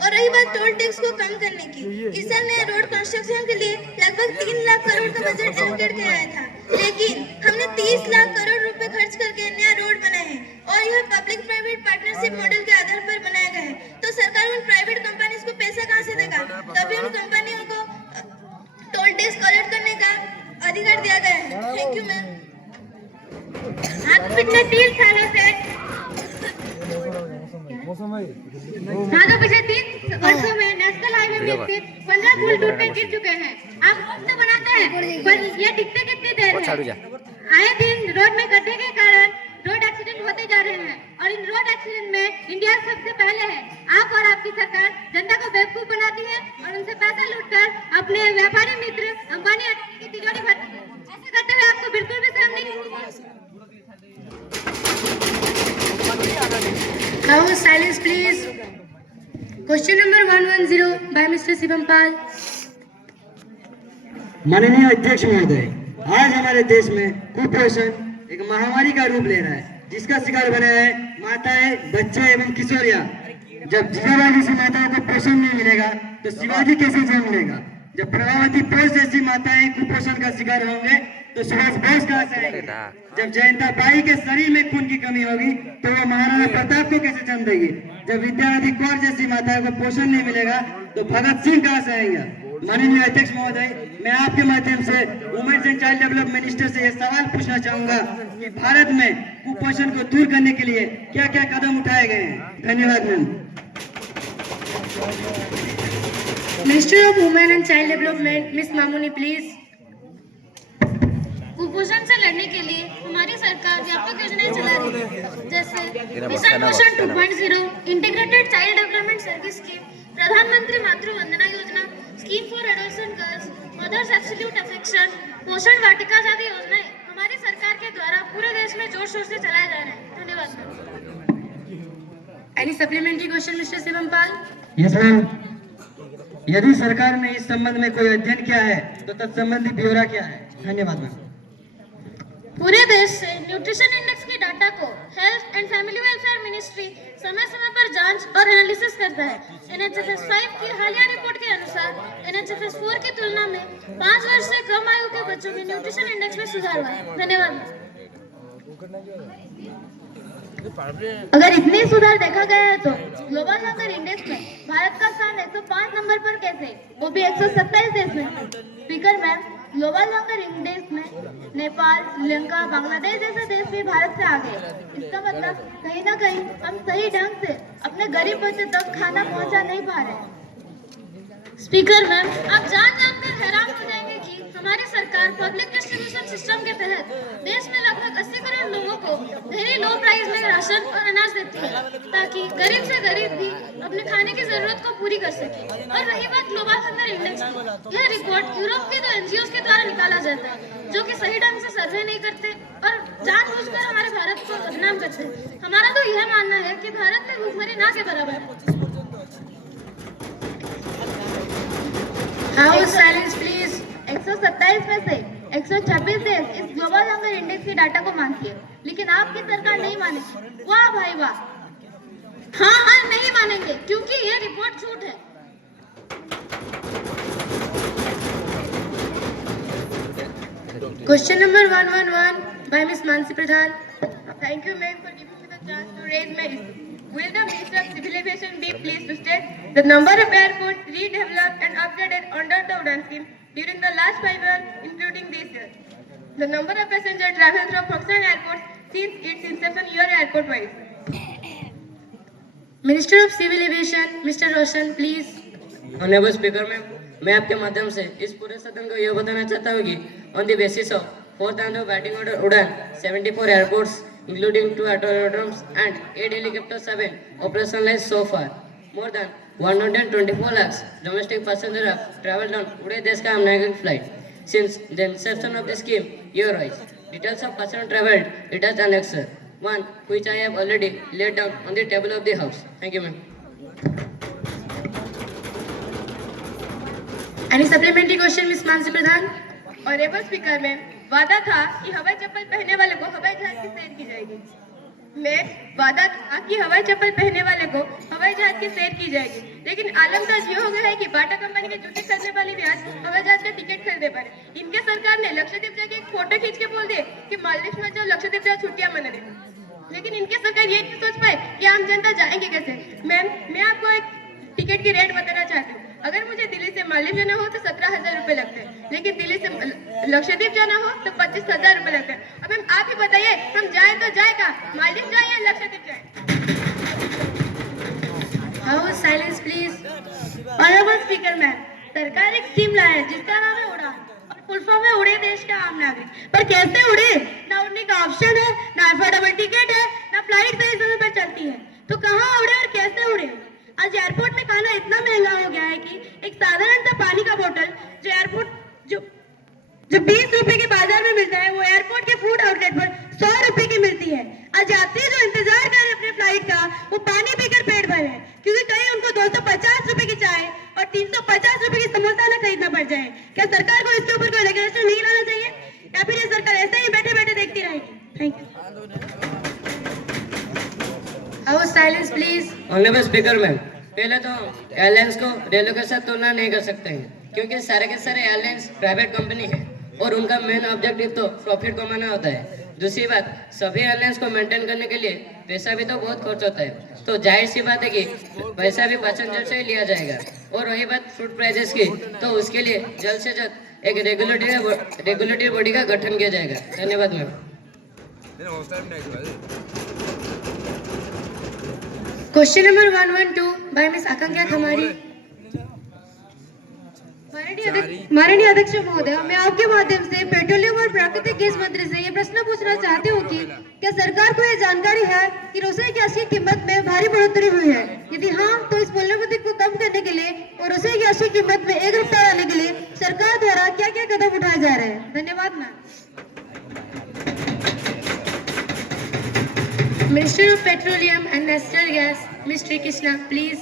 और रही बात टोल टैक्स को कम करने की, इस साल नया रोड कंस्ट्रक्शन के लिए लगभग 3 लाख करोड़ का बजट एलोकेट किया गया था, लेकिन हमने 30 लाख करोड़ रुपए खर्च करके नया रोड बनाए हैं और यह पब्लिक प्राइवेट पार्टनरशिप मॉडल के आधार पर बनाया गया है। तो सरकार उन प्राइवेट कंपनीज को पैसा कहां से देगा? तभी उन कंपनियों को टोल टैक्स कलेक्ट करने का अधिकार दिया गया है। Thank you ma'am. आप पिछले 3 सालों से पिछले 3 वर्षों में नेशनल हाईवे में स्थित 15 पुल टूटने गिर चुके हैं। आप रोड तो बनाते हैं पर ये टिकते कितनी देर है? आए दिन रोड में गड्ढे के कारण रोड एक्सीडेंट होते जा रहे हैं और इन रोड एक्सीडेंट में इंडिया सबसे पहले है। आप और आपकी सरकार जनता को बेवकूफ बनाती है और उनसे पैसा लूटकर अपने व्यापारी मित्र अंबानी की तिजोरी भरती है। ऐसा करते हुए आपको बिल्कुल भी शर्म नहीं होती? House silence please. Question number 110 by Mr. Shivam Pal. माननीय अध्यक्ष महोदय, आज हमारे देश में कुपोषण एक महामारी का रूप ले रहा है, जिसका शिकार बने हैं माताएं, बच्चे एवं किशोरियां। जब जिजाबाई जैसी माताओं को पोषण नहीं मिलेगा तो शिवाजी कैसे जन्म लेगा? जब प्रभावती बोस जैसी माताएं कुपोषण का शिकार होंगे तो सुभाष बोस कहां से आएंगे? जब जयंता बाई के शरीर में खून की कमी होगी तो वो महाराणा प्रताप को कैसे जन्म देगी? जब विद्यावती कौर जैसी माताओं को पोषण नहीं मिलेगा तो भगत सिंह कहां से आएंगे? माननीय अध्यक्ष महोदय, मैं आपके माध्यम से women's and child development minister से यह सवाल पूछना चाहूंगा कि भारत में कुपोषण को दूर करने के लिए क्या क्या कदम उठाए गए हैं? धन्यवाद ma'am. Minister of Women and Child Development, Miss Mamuni, please. कुपोषण से लड़ने के लिए हमारी सरकार व्यापक योजनाएं चला रही है, जैसे mission Poshan 2.0, integrated child development service scheme, Pradhanmantri Matru Vandana Yojana, scheme for adolescent girls, mothers absolute affection, Poshan Vatika आदि योजनाएं हमारी सरकार के द्वारा पूरे देश में जोर शोर से चलाए जा रहे हैं। धन्यवाद। Any supplementary question, Mr. Shivam Pal? Yes ma'am. यदि सरकार ने इस संबंध में कोई अध्ययन किया है तो तत्संबंधी ब्यौरा क्या है? धन्यवाद मैम। पूरे देश से न्यूट्रिशन इंडेक्स के डाटा को health and family welfare ministry समय समय पर जांच और एनालिसिस करता है। NHFS 5 की हालिया रिपोर्ट के अनुसार NHFS 4 की तुलना में 5 वर्ष से कम आयु के बच्चों के न्यूट्रिशन इंडेक्स में सुधार हुआ है। धन्यवाद। अगर इतने सुधार देखा गया है तो ग्लोबल हंगर इंडेक्स में भारत का स्थान 105 नंबर पर कैसे, वो भी 127 देश में? Speaker ma'am, global hunger index में नेपाल, श्रीलंका, बांग्लादेश जैसे देश भी भारत से आगे। इसका मतलब कहीं ना कहीं हम सही ढंग से अपने गरीब बच्चों तक खाना पहुंचा नहीं पा रहे। स्पीकर मैम, आप जानकर हैरान हो जाएंगे कि हमारी सरकार पब्लिक डिस्ट्रीब्यूशन सिस्टम के तहत देश में लगभग 80 करोड़ लोगों को वेरी लो प्राइस में राशन और अनाज देती है, ताकि गरीब से गरीब भी अपने खाने की जरूरत को पूरी कर सके। और रही बात ग्लोबल हंगर इंडेक्स की, यह रिपोर्ट यूरोप के 2 NGOs के द्वारा निकाला जाता है, जो कि सही ढंग से सर्वे नहीं करते और जानबूझकर हमारे भारत को बदनाम करते हैं। हमारा तो यह मानना है कि भारत में भूखमरी ना के बराबर है। House silence please. 127 में से 126 देश इस ग्लोबल हंगर इंडेक्स के डाटा को मानती है, लेकिन आपकी सरकार नहीं मानेगी। वाह भाई वाह। हाँ, नहीं मानेंगे क्योंकि ये रिपोर्ट झूठ है। Question number 111 by Miss Mansi Pradhan. Thank you, ma'am, for giving me the chance to raise my issue. Will the Minister of Civil Aviation be pleased to state the number of airports redeveloped and upgraded under the UDAN scheme during the last 5 years, including this year? The number of passengers traveled through functional airports since its inception year airport-wise. Minister of Civil Aviation, Mr. Roshan, please. Honourable speaker ma'am, मैं आपके माध्यम से इस पूरे सदन को यह बताना चाहता हूँ कि on the basis of 4th annual batting order उड़ान 74 airports including 2 aerodromes and 8 helicopters have been operationalized so far. More than 124 lakhs domestic passengers have traveled on Uday Desh Ka Nagar flight since the inception of the scheme year-wise. Details of passenger traveled it has annexed one which I have already laid down on the table of the house. Thank you, ma'am. Any supplementary question, Ms. Mansi Pradhan? Honourable speaker ma'am, वादा था कि हवाई चप्पल पहनने वाले को हवाई जहाज की सैर की जाएगी। वादा था कि हवाई चप्पल पहनने वाले को हवाई जहाज की सैर की जाएगी, लेकिन आलम तो ये हो गया है कि बाटा कंपनी के जूते खरीदने वाले भी आज हवाई जहाज का टिकट खरीदे पर इनके सरकार ने लक्षद्वीप जाके एक फोटो खींच के बोल दिए कि मालदीव में जाओ, लक्षद्वीप जाओ, छुट्टियां मनाने। लेकिन इनके सरकार ये नहीं सोच पाए कि आम जनता जाएंगे कैसे। मैम, मैं आपको एक टिकट की रेट बताना चाहती हूँ। अगर मुझे दिल्ली से मालदीव जाना हो तो 17,000 रुपए लगते हैं, लेकिन दिल्ली से लक्षद्वीप जाना हो तो 25,000 रुपए लगते हैं। अब मैम आप ही बताइए, हम जाए तो जाए का, मालदीव जाए या लक्षद्वीप जाए? House silence please. Honourable speaker ma'am, सरकार एक स्कीम लाया है जिसका नाम है उड़ान, और फुल फॉर्म है उड़े देश का आम नागरिक। पर कैसे उड़े? ना उड़ने का ऑप्शन है, ना अफोर्डेबल टिकट है, ना फ्लाइट सही समय पर चलती है। तो कहाँ उड़े और कैसे उड़े? आज एयरपोर्ट में खाना इतना महंगा हो गया है कि एक साधारण सा पानी का बोतल जो एयरपोर्ट जो 20 रुपए के बाजार में मिलता है, वो एयरपोर्ट के फूड आउटलेट पर 100 रुपए की मिलती है। आज यात्री जो इंतजार कर रहे हैं अपने फ्लाइट का, वो पानी पीकर पेट भरे हैं, क्योंकि कहीं उनको 250 रुपए की चाय और 350 रुपए की समोसा न खरीदना पड़ जाए। क्या सरकार को इसके ऊपर कोई रेगुलेशन नहीं लाना चाहिए, या फिर ये सरकार ऐसे ही बैठे बैठे देखती रहेगी? Thank you. House silence please. Honourable speaker ma'am, पहले तो एयरलाइंस को रेलवे के साथ तुलना नहीं कर सकते हैं, क्योंकि सारे के सारे एयरलाइंस प्राइवेट कंपनी है और उनका मेन ऑब्जेक्टिव तो प्रॉफिट कमाना होता है। दूसरी बात, सभी एयरलाइंस को मेंटेन करने के लिए पैसा भी तो बहुत खर्च होता है, तो जाहिर सी बात है कि पैसा भी पैसेंजर से ही लिया जाएगा। और रही बात फूड प्राइजेस की, तो उसके लिए जल्द से जल्द एक रेगुलेटरी बॉडी का गठन किया जाएगा। धन्यवाद ma'am. Question number 112 by miss Akanksha Khamari. माननीय अध्यक्ष महोदय, मैं आपके माध्यम से पेट्रोलियम और प्राकृतिक गैस मंत्री से ये प्रश्न पूछना चाहती हूँ कि क्या सरकार को ये जानकारी है कि रसोई गैस की कीमत में भारी बढ़ोतरी हुई है? यदि हाँ, तो इस मूल्यवृद्धि को कम करने के लिए और रसोई गैस की कीमत में 1 रुपया लाने के लिए सरकार द्वारा क्या क्या कदम उठाए जा रहे हैं? धन्यवाद ma'am. Minister of petroleum and natural gas mister Krishna please.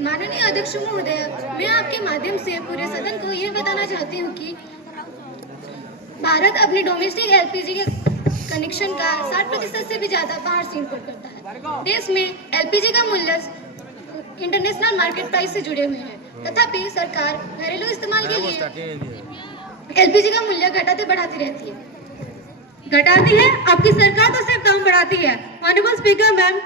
माननीय अध्यक्ष महोदय, मैं आपके माध्यम से पूरे सदन को यह बताना चाहती हूँ कि भारत अपने डोमेस्टिक एलपीजी के कनेक्शन का 60% से भी ज्यादा बाहर से इंपोर्ट करता है। देश में एलपीजी का मूल्य इंटरनेशनल मार्केट प्राइस से जुड़े हुए हैं, तथापि सरकार घरेलू इस्तेमाल के लिए एलपीजी का मूल्य घटाते बढ़ाती रहती है। घटाती है? आपकी सरकार तो सिर्फ दाम बढ़ाती है। ऑनरेबल स्पीकर मैम,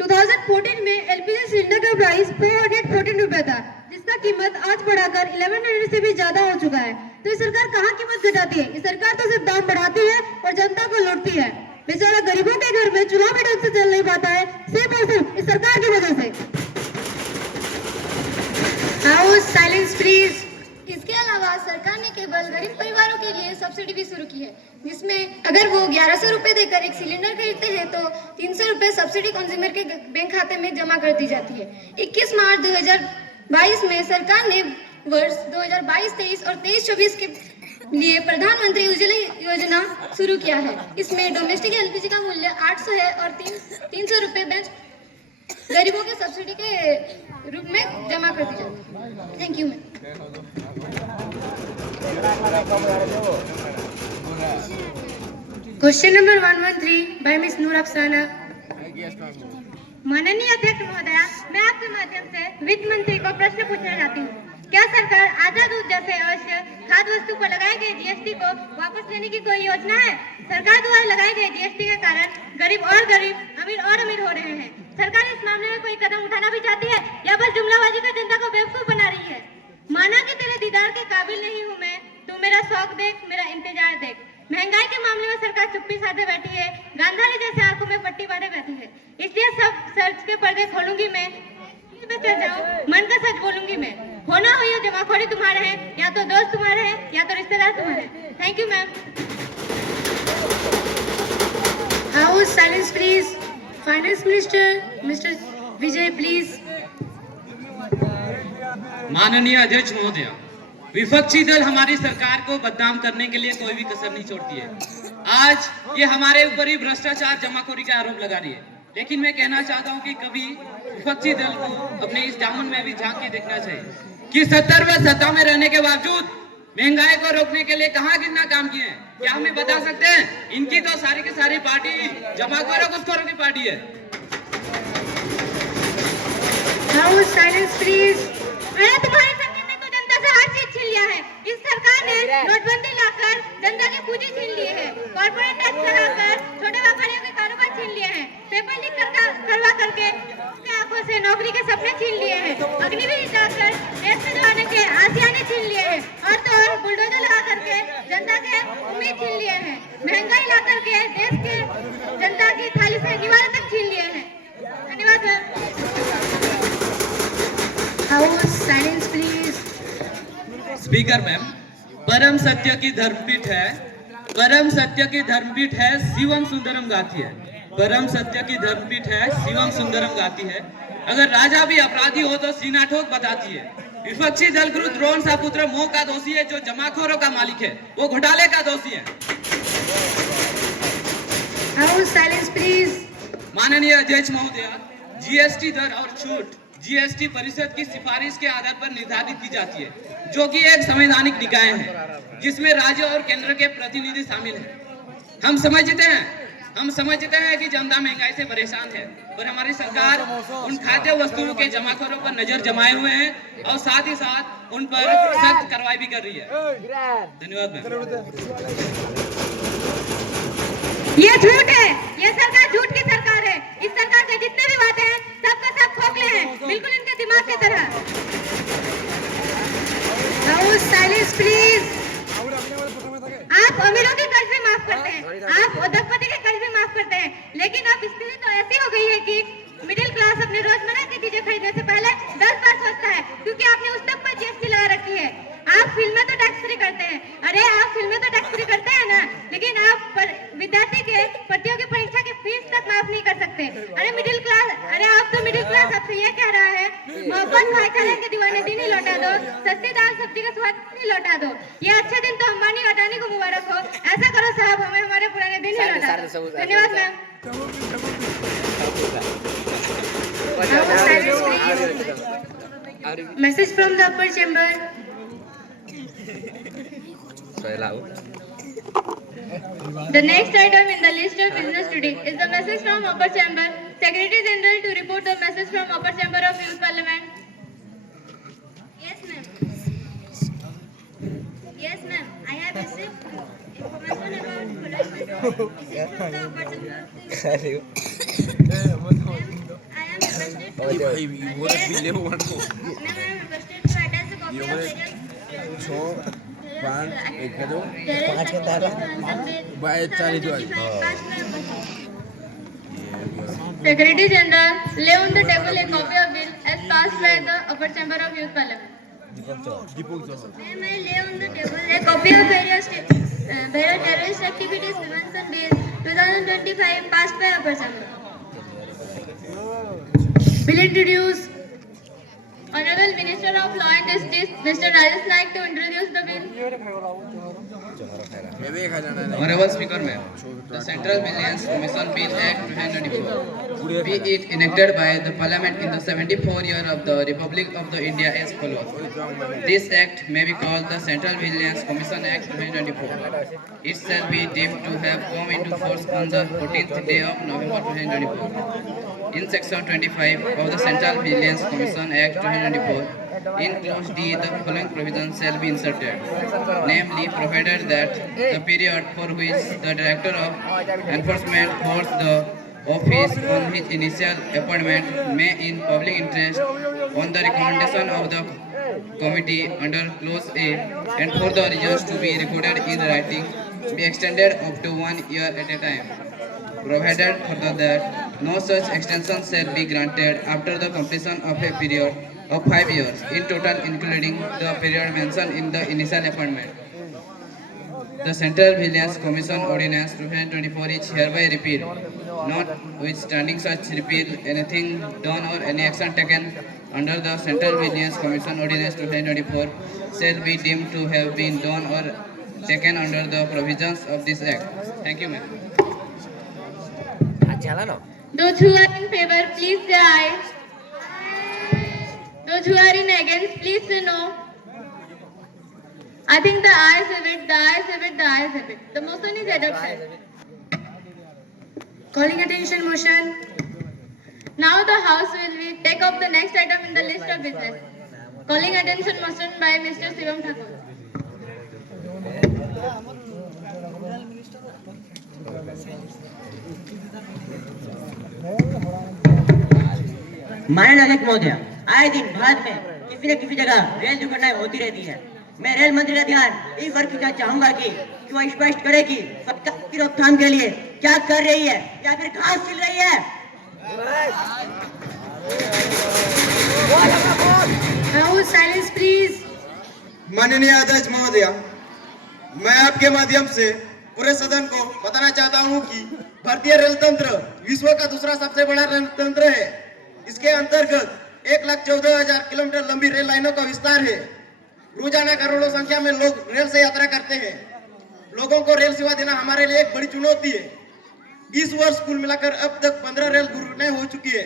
2014 में एलपीजी सिलेंडर का प्राइस 414 रुपए था, जिसका कीमत आज बढ़ाकर 1100 से भी ज्यादा हो चुका है। तो ये सरकार कहाँ कीमत घटाती है? ये सरकार तो सिर्फ दाम बढ़ाती है और जनता को लूटती है। बेचारा गरीबों के घर में चूल्हा भी ढंग से चल नहीं पाता है, सिर्फ और सिर्फ इस सरकार की वजह से। House silence please. इसके अलावा सरकार ने केवल गरीब परिवारों के लिए सब्सिडी भी शुरू की है, जिसमें अगर वो 1100 रुपए देकर एक सिलेंडर खरीदते हैं तो 300 रुपए सब्सिडी कंज्यूमर के बैंक खाते में जमा कर दी जाती है। 21 मार्च 2022 में सरकार ने वर्ष 2022-23 और 23-24 के लिए प्रधानमंत्री उज्ज्वला योजना शुरू किया है। इसमें डोमेस्टिक एलपीजी का मूल्य 800 है और 300 रुपए बैंक गरीबों के सब्सिडी के रूप में जमा कर दी जाती है। Thank you ma'am. Question number 113 by miss Noor Afsana. माननीय अध्यक्ष महोदया, मैं आपके माध्यम से वित्त मंत्री को प्रश्न पूछना चाहती हूँ। क्या सरकार आधा दूध जैसे अवश्य खाद्य वस्तु पर लगाए गए जीएसटी को वापस लेने की कोई योजना है? सरकार द्वारा लगाए गए जीएसटी के कारण गरीब और गरीब, अमीर और अमीर हो रहे हैं। सरकार इस मामले में कोई कदम उठाना भी चाहती है या बस जुमलाबाजी कर जनता को बेवकूफ बना रही है? माना कि तेरे दीदार के काबिल नहीं हूँ मैं, तू मेरा शौक देख, मेरा इंतजार देख। महंगाई के मामले में सरकार चुप्पी साधे बैठी है, गांधारी जैसे आंखों में पट्टी बांधे बैठी है। इसलिए सब सर्च के पर्दे खोलूंगी मैं, चढ़ जाओ, मन का सच बोलूंगी मैं। होना हो या जमाखोरी तुम्हारे हैं, या तो दोस्त तुम्हारे हैं, या तो रिश्तेदार तुम्हारे हैं। Thank you ma'am. House silence please. Finance minister mister Vijay please. माननीय अध्यक्ष महोदय, विपक्षी दल हमारी सरकार को बदनाम करने के लिए कोई भी कसर नहीं छोड़ती है। आज ये हमारे ऊपर ही भ्रष्टाचार, जमाखोरी का आरोप लगा रही है, लेकिन मैं कहना चाहता हूं कि कभी विपक्षी दल को अपने इस दामन में भी झांक के देखना चाहिए कि 70 में सत्ता में रहने के बावजूद महंगाई को रोकने के लिए कहाँ कितना काम किए हैं, क्या हमें बता सकते हैं? इनकी तो सारी की सारी पार्टी जमाखोरों घुसखोरों की पार्टी है। House silence please. अरे तुम्हारी सरकार ने तो जनता से हर चीज छीन लिया है। इस सरकार ने नोटबंदी लाकर जनता की पूंजी छीन ली है, कॉर्पोरेट टैक्स लगाकर छोटे व्यापारियों के कारोबार छीन लिए हैं, पेपर लीक करवा करके अपनी आंखों से नौकरी के सपने छीन लिए हैं, अग्निवीर डालकर देश में जवानों के आसियाने छीन लिए हैं, और तो और बुलडोजर लगा करके जनता के उम्मीद छीन लिए हैं, महंगाई ला करके देश के जनता की थाली से निवाला तक छीन लिए हैं। धन्यवाद ma'am. House silence please. Speaker ma'am, परम सत्य की धर्मपीठ है, परम सत्य की धर्मपीठ है, शिवम सुंदरम गाती है, परम सत्य की धर्मपीठ है, शिवम सुंदरम गाती है। अगर राजा भी अपराधी हो तो सीना ठोक बताती है। विपक्षी दल गुरु द्रोण सा पुत्र मोह का दोषी है, जो जमाखोरों का मालिक है वो घोटाले का दोषी है। House silence please. माननीय अध्यक्ष महोदय, जीएसटी दर और छूट जीएसटी परिषद की सिफारिश के आधार पर निर्धारित की जाती है, जो कि एक संवैधानिक निकाय है जिसमें राज्य और केंद्र के प्रतिनिधि शामिल हैं। हम समझते हैं कि जनता महंगाई से परेशान है, पर हमारी सरकार उन खाद्य वस्तुओं के जमाखोरों पर नजर जमाए हुए हैं और साथ ही साथ उन पर सख्त कार्रवाई भी कर रही है। धन्यवाद मैम। ये झूठ है, ये सरकार झूठ की सरकार है। इस सरकार के जितने भी वादे हैं सबका सब खोखले हैं, बिल्कुल इनके दिमाग की तरह। House silence please. आप अमीरों के कर्ज भी माफ करते हैं, आप उद्योगपति के कर्ज भी माफ करते हैं, लेकिन अब स्थिति तो ऐसी हो गई है कि मिडिल क्लास अपनी रोजमर्रा की चीजें खरीदने से पहले 10 बार सोचता है, क्योंकि आपने उस तक पर जीएसटी लगा रखी है। आप फिल्में तो टैक्स फ्री करते हैं, अरे आप फिल्में तो टैक्स फ्री करते हैं ना, लेकिन आप विद्यार्थी के प्रतियोगी परीक्षा की फीस तक माफ नहीं कर सकते। अरे मिडिल क्लास, अरे आप तो मिडिल क्लास आपसे ये कह रहा है मोहब्बत भाईचारे के दीवाने दिन ही लौटा दो, सस्ती दाल सब्जी का स्वाद ही लौटा दो। ये अच्छे दिन तो अंबानी अडानी को मुबारक हो। ऐसा करो साहब, हमें हमारे पुराने दिन ही लौटा दो। धन्यवाद ma'am. Message from the upper chamber. The next item in the list of business today is the message from upper chamber. Secretary General to report the message from upper chamber of Youth Parliament. Yes, ma'am. Yes, ma'am. I have received information about following message from the upper chamber. I am requested to attach a copy of Secretary General, lay on the table a copy of bill as passed by the upper chamber of Youth Parliament. Ma'am, I lay on the table a copy of various terrorist activities prevention bill 2025 passed by upper chamber. Will introduce Honorable Minister of Law and Justice, Mr. Rajesh Naik, to introduce the bill. Honorable Speaker, ma'am, the Central Vigilance Commission Bill Act 2024, be it enacted by the Parliament in the 74th year of the Republic of the India as follows. This Act may be called the Central Vigilance Commission Act 2024. It shall be deemed to have come into force on the 14th day of November 2024. In Section 25 of the Central Vigilance Commission Act 2024, in Clause D, the following provisions shall be inserted, namely, provided that the period for which the Director of Enforcement holds the office on his initial appointment may, in public interest, on the recommendation of the committee under Clause A, and for the results to be recorded in writing, be extended up to 1 year at a time. Provided further that no such extension shall be granted after the completion of a period of 5 years in total, including the period mentioned in the initial appointment. The Central Vigilance Commission Ordinance 2024 is hereby repealed. Notwithstanding such repeal, anything done or any action taken under the Central Vigilance Commission Ordinance 2024 shall be deemed to have been done or taken under the provisions of this Act. Thank you, ma'am. Those who are in favor, please say aye. Those who are in against, please say no. I think the ayes have it, the ayes have it, the ayes have it. The motion is adopted. Calling attention motion. Now the House will take up the next item in the list of business. Calling attention motion by Mr. Shivam Thakur. माननीय अध्यक्ष महोदय, आए दिन भारत में किसी न किसी जगह रेल दुर्घटनाएं होती रहती है। मैं रेल मंत्री का ध्यान इस वर्ग की चाहूंगा कि वह स्पष्ट करे कि सरकार की रोकथाम के लिए क्या कर रही है या फिर घास छिल रही है। House silence please. माननीय अध्यक्ष महोदय, मैं आपके माध्यम से पूरे सदन को बताना चाहता हूं कि भारतीय रेल तंत्र विश्व का दूसरा सबसे बड़ा रेल तंत्र है। इसके अंतर्गत 1,14,000 किलोमीटर लंबी रेल लाइनों का विस्तार है। रोजाना करोड़ों संख्या में लोग रेल से यात्रा करते हैं। लोगों को रेल सेवा देना हमारे लिए एक बड़ी चुनौती है। इस वर्ष कुल मिलाकर अब तक 15 रेल दुर्घटनाएं हो चुकी है,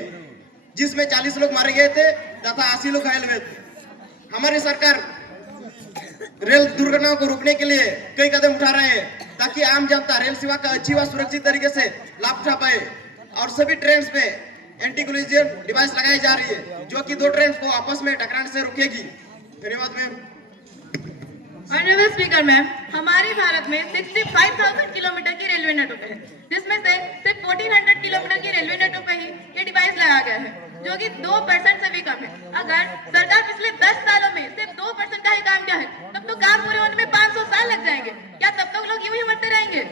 जिसमें 40 लोग मारे गए थे तथा 80 लोग घायल हुए थे। हमारी सरकार रेल दुर्घटनाओं को रोकने के लिए कई कदम उठा रहे हैं ताकि आम जनता रेल सेवा का अच्छी व सुरक्षित तरीके से लाभ उठा पाए। और सभी ट्रेन पे एंटी कोलिजन डिवाइस लगाई जा रही है, जो कि 2 ट्रेन को आपस में टकराने से रोकेगी। धन्यवाद मैम। Honorable Speaker मैम, हमारे भारत में 65,000 किलोमीटर की रेलवे नेटवर्क है, जिसमें से सिर्फ 1400 किलोमीटर की रेलवे नेटवर्क पे ही ये डिवाइस लगाया गया है, जो कि 2% से भी कम है। अगर सरकार पिछले 10 सालों में सिर्फ 2% का ही काम किया है, तब तो काम पूरे होने में 500 साल लग जाएंगे। क्या तब तक लोग यूं ही मरते रहेंगे?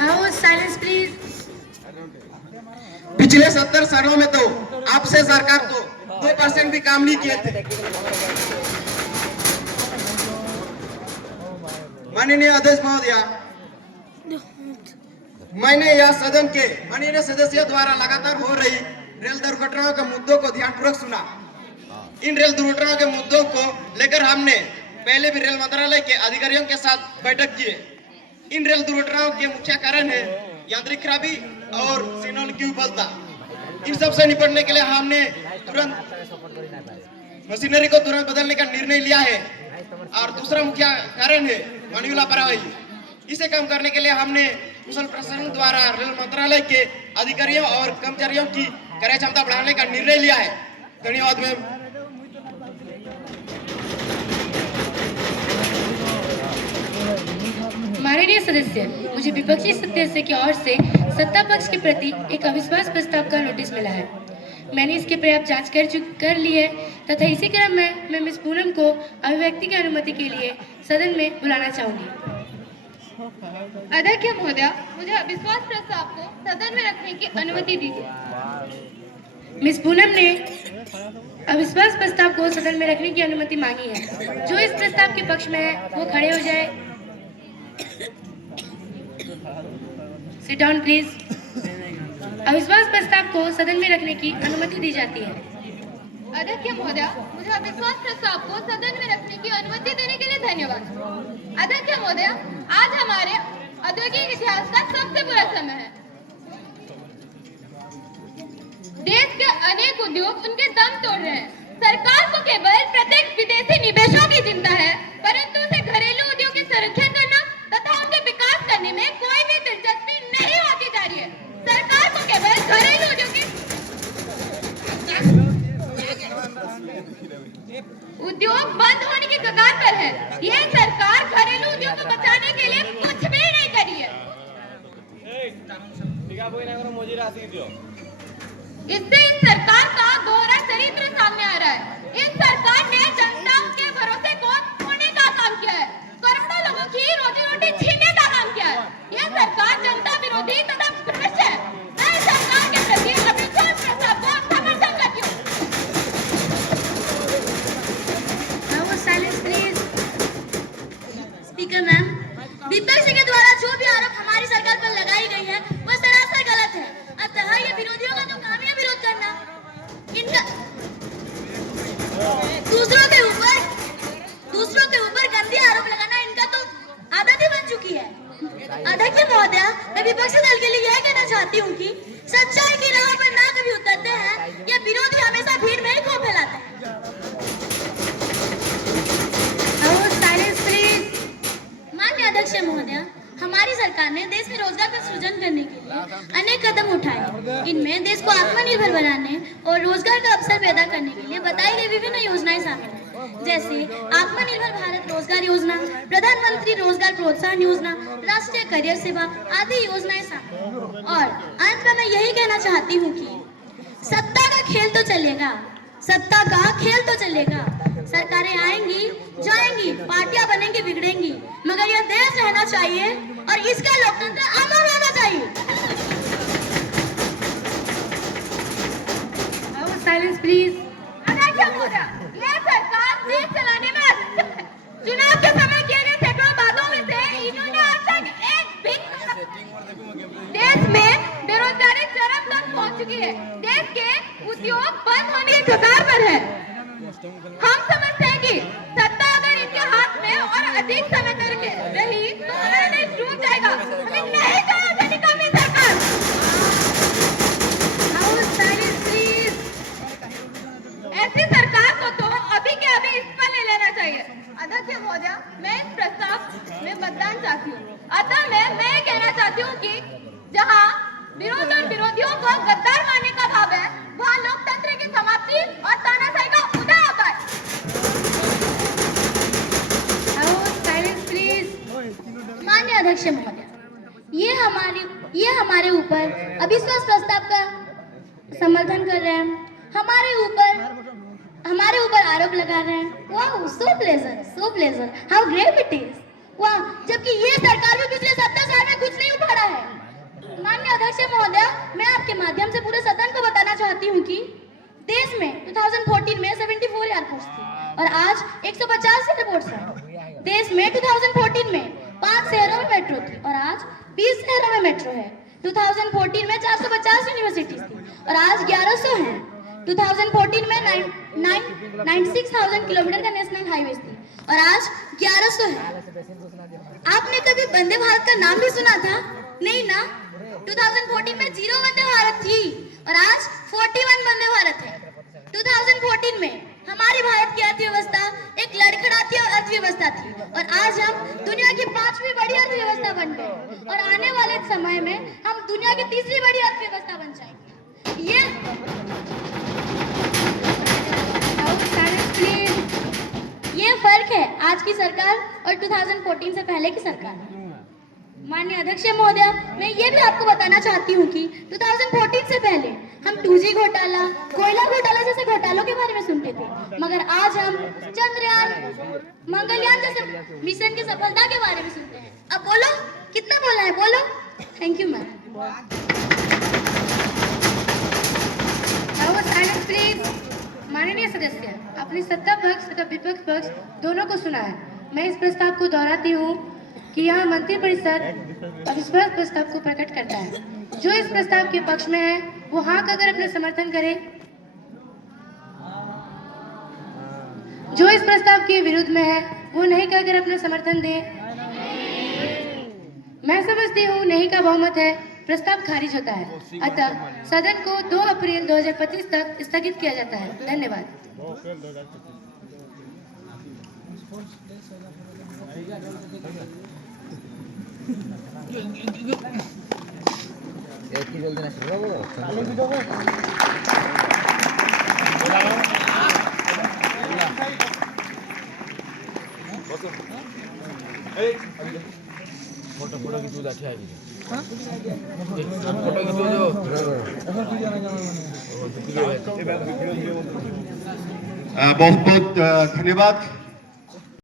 House silence please. पिछले 70 सालों में तो आपसे सरकार तो 2% भी काम नहीं किए थे। माननीय अध्यक्ष महोदय, मैंने यह सदन के माननीय सदस्यों द्वारा लगातार हो रही रेल दुर्घटनाओं के मुद्दों को ध्यानपूर्वक सुना। इन रेल दुर्घटनाओं के मुद्दों को लेकर हमने पहले भी रेल मंत्रालय के अधिकारियों के साथ बैठक की है। इन रेल दुर्घटनाओं के मुख्य कारण है यांत्रिक खराबी और सिग्नल की विफलता। इन सब से निपटने के लिए हमने तुरंत मशीनरी को तुरंत बदलने का निर्णय लिया है। और दूसरा मुख्य कारण है मानवीय लापरवाही। इसे कम करने के लिए हमने कुशल प्रशासन द्वारा रेल मंत्रालय के अधिकारियों और कर्मचारियों की कार्य क्षमता बढ़ाने का निर्णय लिया है। धन्यवाद मैम। माननीय सदस्य, मुझे विपक्षी सदस्य की ओर से सत्ता पक्ष के प्रति एक अविश्वास प्रस्ताव का नोटिस मिला है। मैंने इसकी पर्याप्त जांच कर ली है तथा इसी क्रम में मैं मिस पूनम को अभिव्यक्ति की अनुमति के लिए सदन में बुलाना चाहूंगी। अध्यक्ष महोदय, मुझे अविश्वास प्रस्ताव को सदन में रखने की अनुमति दीजिए। मिस पूनम ने अविश्वास प्रस्ताव को सदन में रखने की अनुमति मांगी है। जो इस प्रस्ताव के पक्ष में है वो खड़े हो जाए। Sit down please. अविश्वास प्रस्ताव को सदन में रखने की अनुमति दी जाती है। अध्यक्ष महोदय, मुझे अविश्वास प्रस्ताव को सदन में रखने की अनुमति देने के लिए धन्यवाद। अध्यक्ष महोदय, आज हमारे औद्योगिक इतिहास का सबसे बुरा समय है। देश के अनेक उद्योग उनके दम तोड़ रहे हैं। सरकार को केवल प्रत्यक्ष विदेशी निवेशों की चिंता है, परंतु उसे घरेलू उद्योग के संरक्षण करना तथा उनके विकास करने में कोई भी दिलचस्पी नहीं होती जा रही है। सरकार को केवल घरेलू उद्योग बंद होने की कगार पर है। यह सरकार घरेलू उद्योग को बचाने के लिए कुछ भी नहीं करी है। इससे इन सरकार का दोहरा चरित्र सामने आ रहा है। इस सरकार ने जनता के भरोसे को खोने का काम किया है, करोड़ों लोगों की रोजी रोटी छीनने का काम किया है। यह सरकार जनता विरोधी तथा भ्रष्ट है। मैं इस सरकार के प्रति अविश्वास प्रस्ताव को समर्थन करती हूँ। स्पीकर मैम, विपक्ष के द्वारा जो भी आरोप हमारी सरकार पर लगाई गई है वह सरासर गलत है। अतः ये विरोधियों का तो काम है विरोध करना। इनका दूसरों के ऊपर गंदे आरोप लगाना इनका तो आदत ही बन चुकी है। अध्यक्ष महोदय, मैं विपक्षी दल के लिए यह कहना चाहती हूँ कि सच्चाई की राह पर ना कभी उतरते हैं। ये विरोधी हमेशा भीड़ में ही खो फैलाते हैं। अध्यक्ष महोदय, हमारी सरकार ने देश में रोजगार का सृजन करने के लिए अनेक कदम उठाए। इनमें देश को आत्मनिर्भर बनाने और रोजगार का अवसर पैदा करने के लिए बताई गई विभिन्न योजनाएं शामिल हैं, जैसे आत्मनिर्भर भारत रोजगार योजना, प्रधानमंत्री रोजगार प्रोत्साहन योजना, राष्ट्रीय करियर सेवा आदि योजनाएं शामिल हैं। और अंत में मैं यही कहना चाहती हूँ कि सत्ता का खेल तो चलेगा, सत्ता का खेल तो चलेगा। सरकारें आएंगी जाएंगी, पार्टियां बनेंगी बिगड़ेंगी, मगर यह देश रहना चाहिए और इसका लोकतंत्र अमर रहना चाहिए। Silence please. ये सरकार देश चलाने में अच्छी है। चुनाव के समय किए गए सैकड़ों वादों में से इन्होंने आज तक एक भी देश में बेरोजगारी चरम तक पहुंच चुकी है। देश के उद्योग बंद होने की कगार पर है। हम समझते हैं कि सत्ता अगर इनके हाथ में और अधिक समय तक रही तो हमारा देश डूब जाएगा। हमें नहीं चाहिए निकम्मी सरकार। ऐसी सरकार को तो अभी के अभी इस्तीफा ले लेना चाहिए। अध्यक्ष महोदय, मैं इस प्रस्ताव में मतदान चाहती हूँ। अतः मैं ये कहना चाहती हूँ कि जहाँ विरोध और विरोधियों को गद्दार मानने का भाव है, वहाँ लोकतंत्र की समाप्ति और तानाशाही का उदय होता है। माननीय अध्यक्ष महोदय, ये हमारे ऊपर अविश्वास प्रस्ताव का समर्थन कर रहे हैं, हमारे ऊपर आरोप लगा रहे हैं। वाह, सो pleasure, how great it is. वाह, जबकि ये सरकार भी पिछले 70 साल में कुछ नहीं उखाड़ा है। माननीय अध्यक्ष महोदय, मैं आपके माध्यम से पूरे सदन को बताना चाहती हूँ कि देश में 2014 में 74 एयरपोर्ट्स थी और आज 150 एयरपोर्ट्स हैं। देश में 2014 में 5 शहरों में मेट्रो थी और आज 20 शहरों में मेट्रो है। 2014 में 450 यूनिवर्सिटीज थी और आज 1100 हैं। 2014 में 96,000 किलोमीटर का नेशनल हाईवे थी और आज 1100 है। आपने कभी वंदे भारत का नाम भी सुना था? नहीं ना। 2014 में 0 वंदे भारत थी और आज 41 वंदे भारत है। 2014 में हमारी भारत की अर्थव्यवस्था एक लड़खड़ाती अर्थव्यवस्था थी और आज हम दुनिया की 5वीं बड़ी अर्थव्यवस्था बन गए और आने वाले समय में हम दुनिया की 3री बड़ी अर्थव्यवस्था बन जाएंगे। ये फर्क है आज की सरकार और 2014 से पहले की सरकार। माननीय अध्यक्ष महोदय, मैं ये भी आपको बताना चाहती हूँ कि 2014 से पहले हम 2G घोटाला, कोयला घोटाला जैसे घोटालों के बारे में सुनते थे, मगर आज हम चंद्रयान, मंगलयान जैसे मिशन की सफलता के बारे में सुनते हैं। अब बोलो, कितना बोला है, बोलो। Thank you ma'am. माननीय सदस्य, अपने सत्ता पक्ष तथा विपक्ष पक्ष दोनों को सुना है। मैं इस प्रस्ताव को दोहराती हूँ कि यहाँ मंत्रिपरिषद अविश्वास प्रस्ताव को प्रकट करता है। जो इस प्रस्ताव के पक्ष में है वो हाँ कहकर अपना समर्थन करे, जो इस प्रस्ताव के विरुद्ध में है वो नहीं कहकर अपना समर्थन दे। मैं समझती हूँ नहीं का बहुमत है, प्रस्ताव खारिज होता है। अतः सदन को 2 अप्रैल 2025 तक स्थगित किया जाता है। धन्यवाद। फोटो की दूध अच्छा है। फोटो की जो बहुत बहुत धन्यवाद।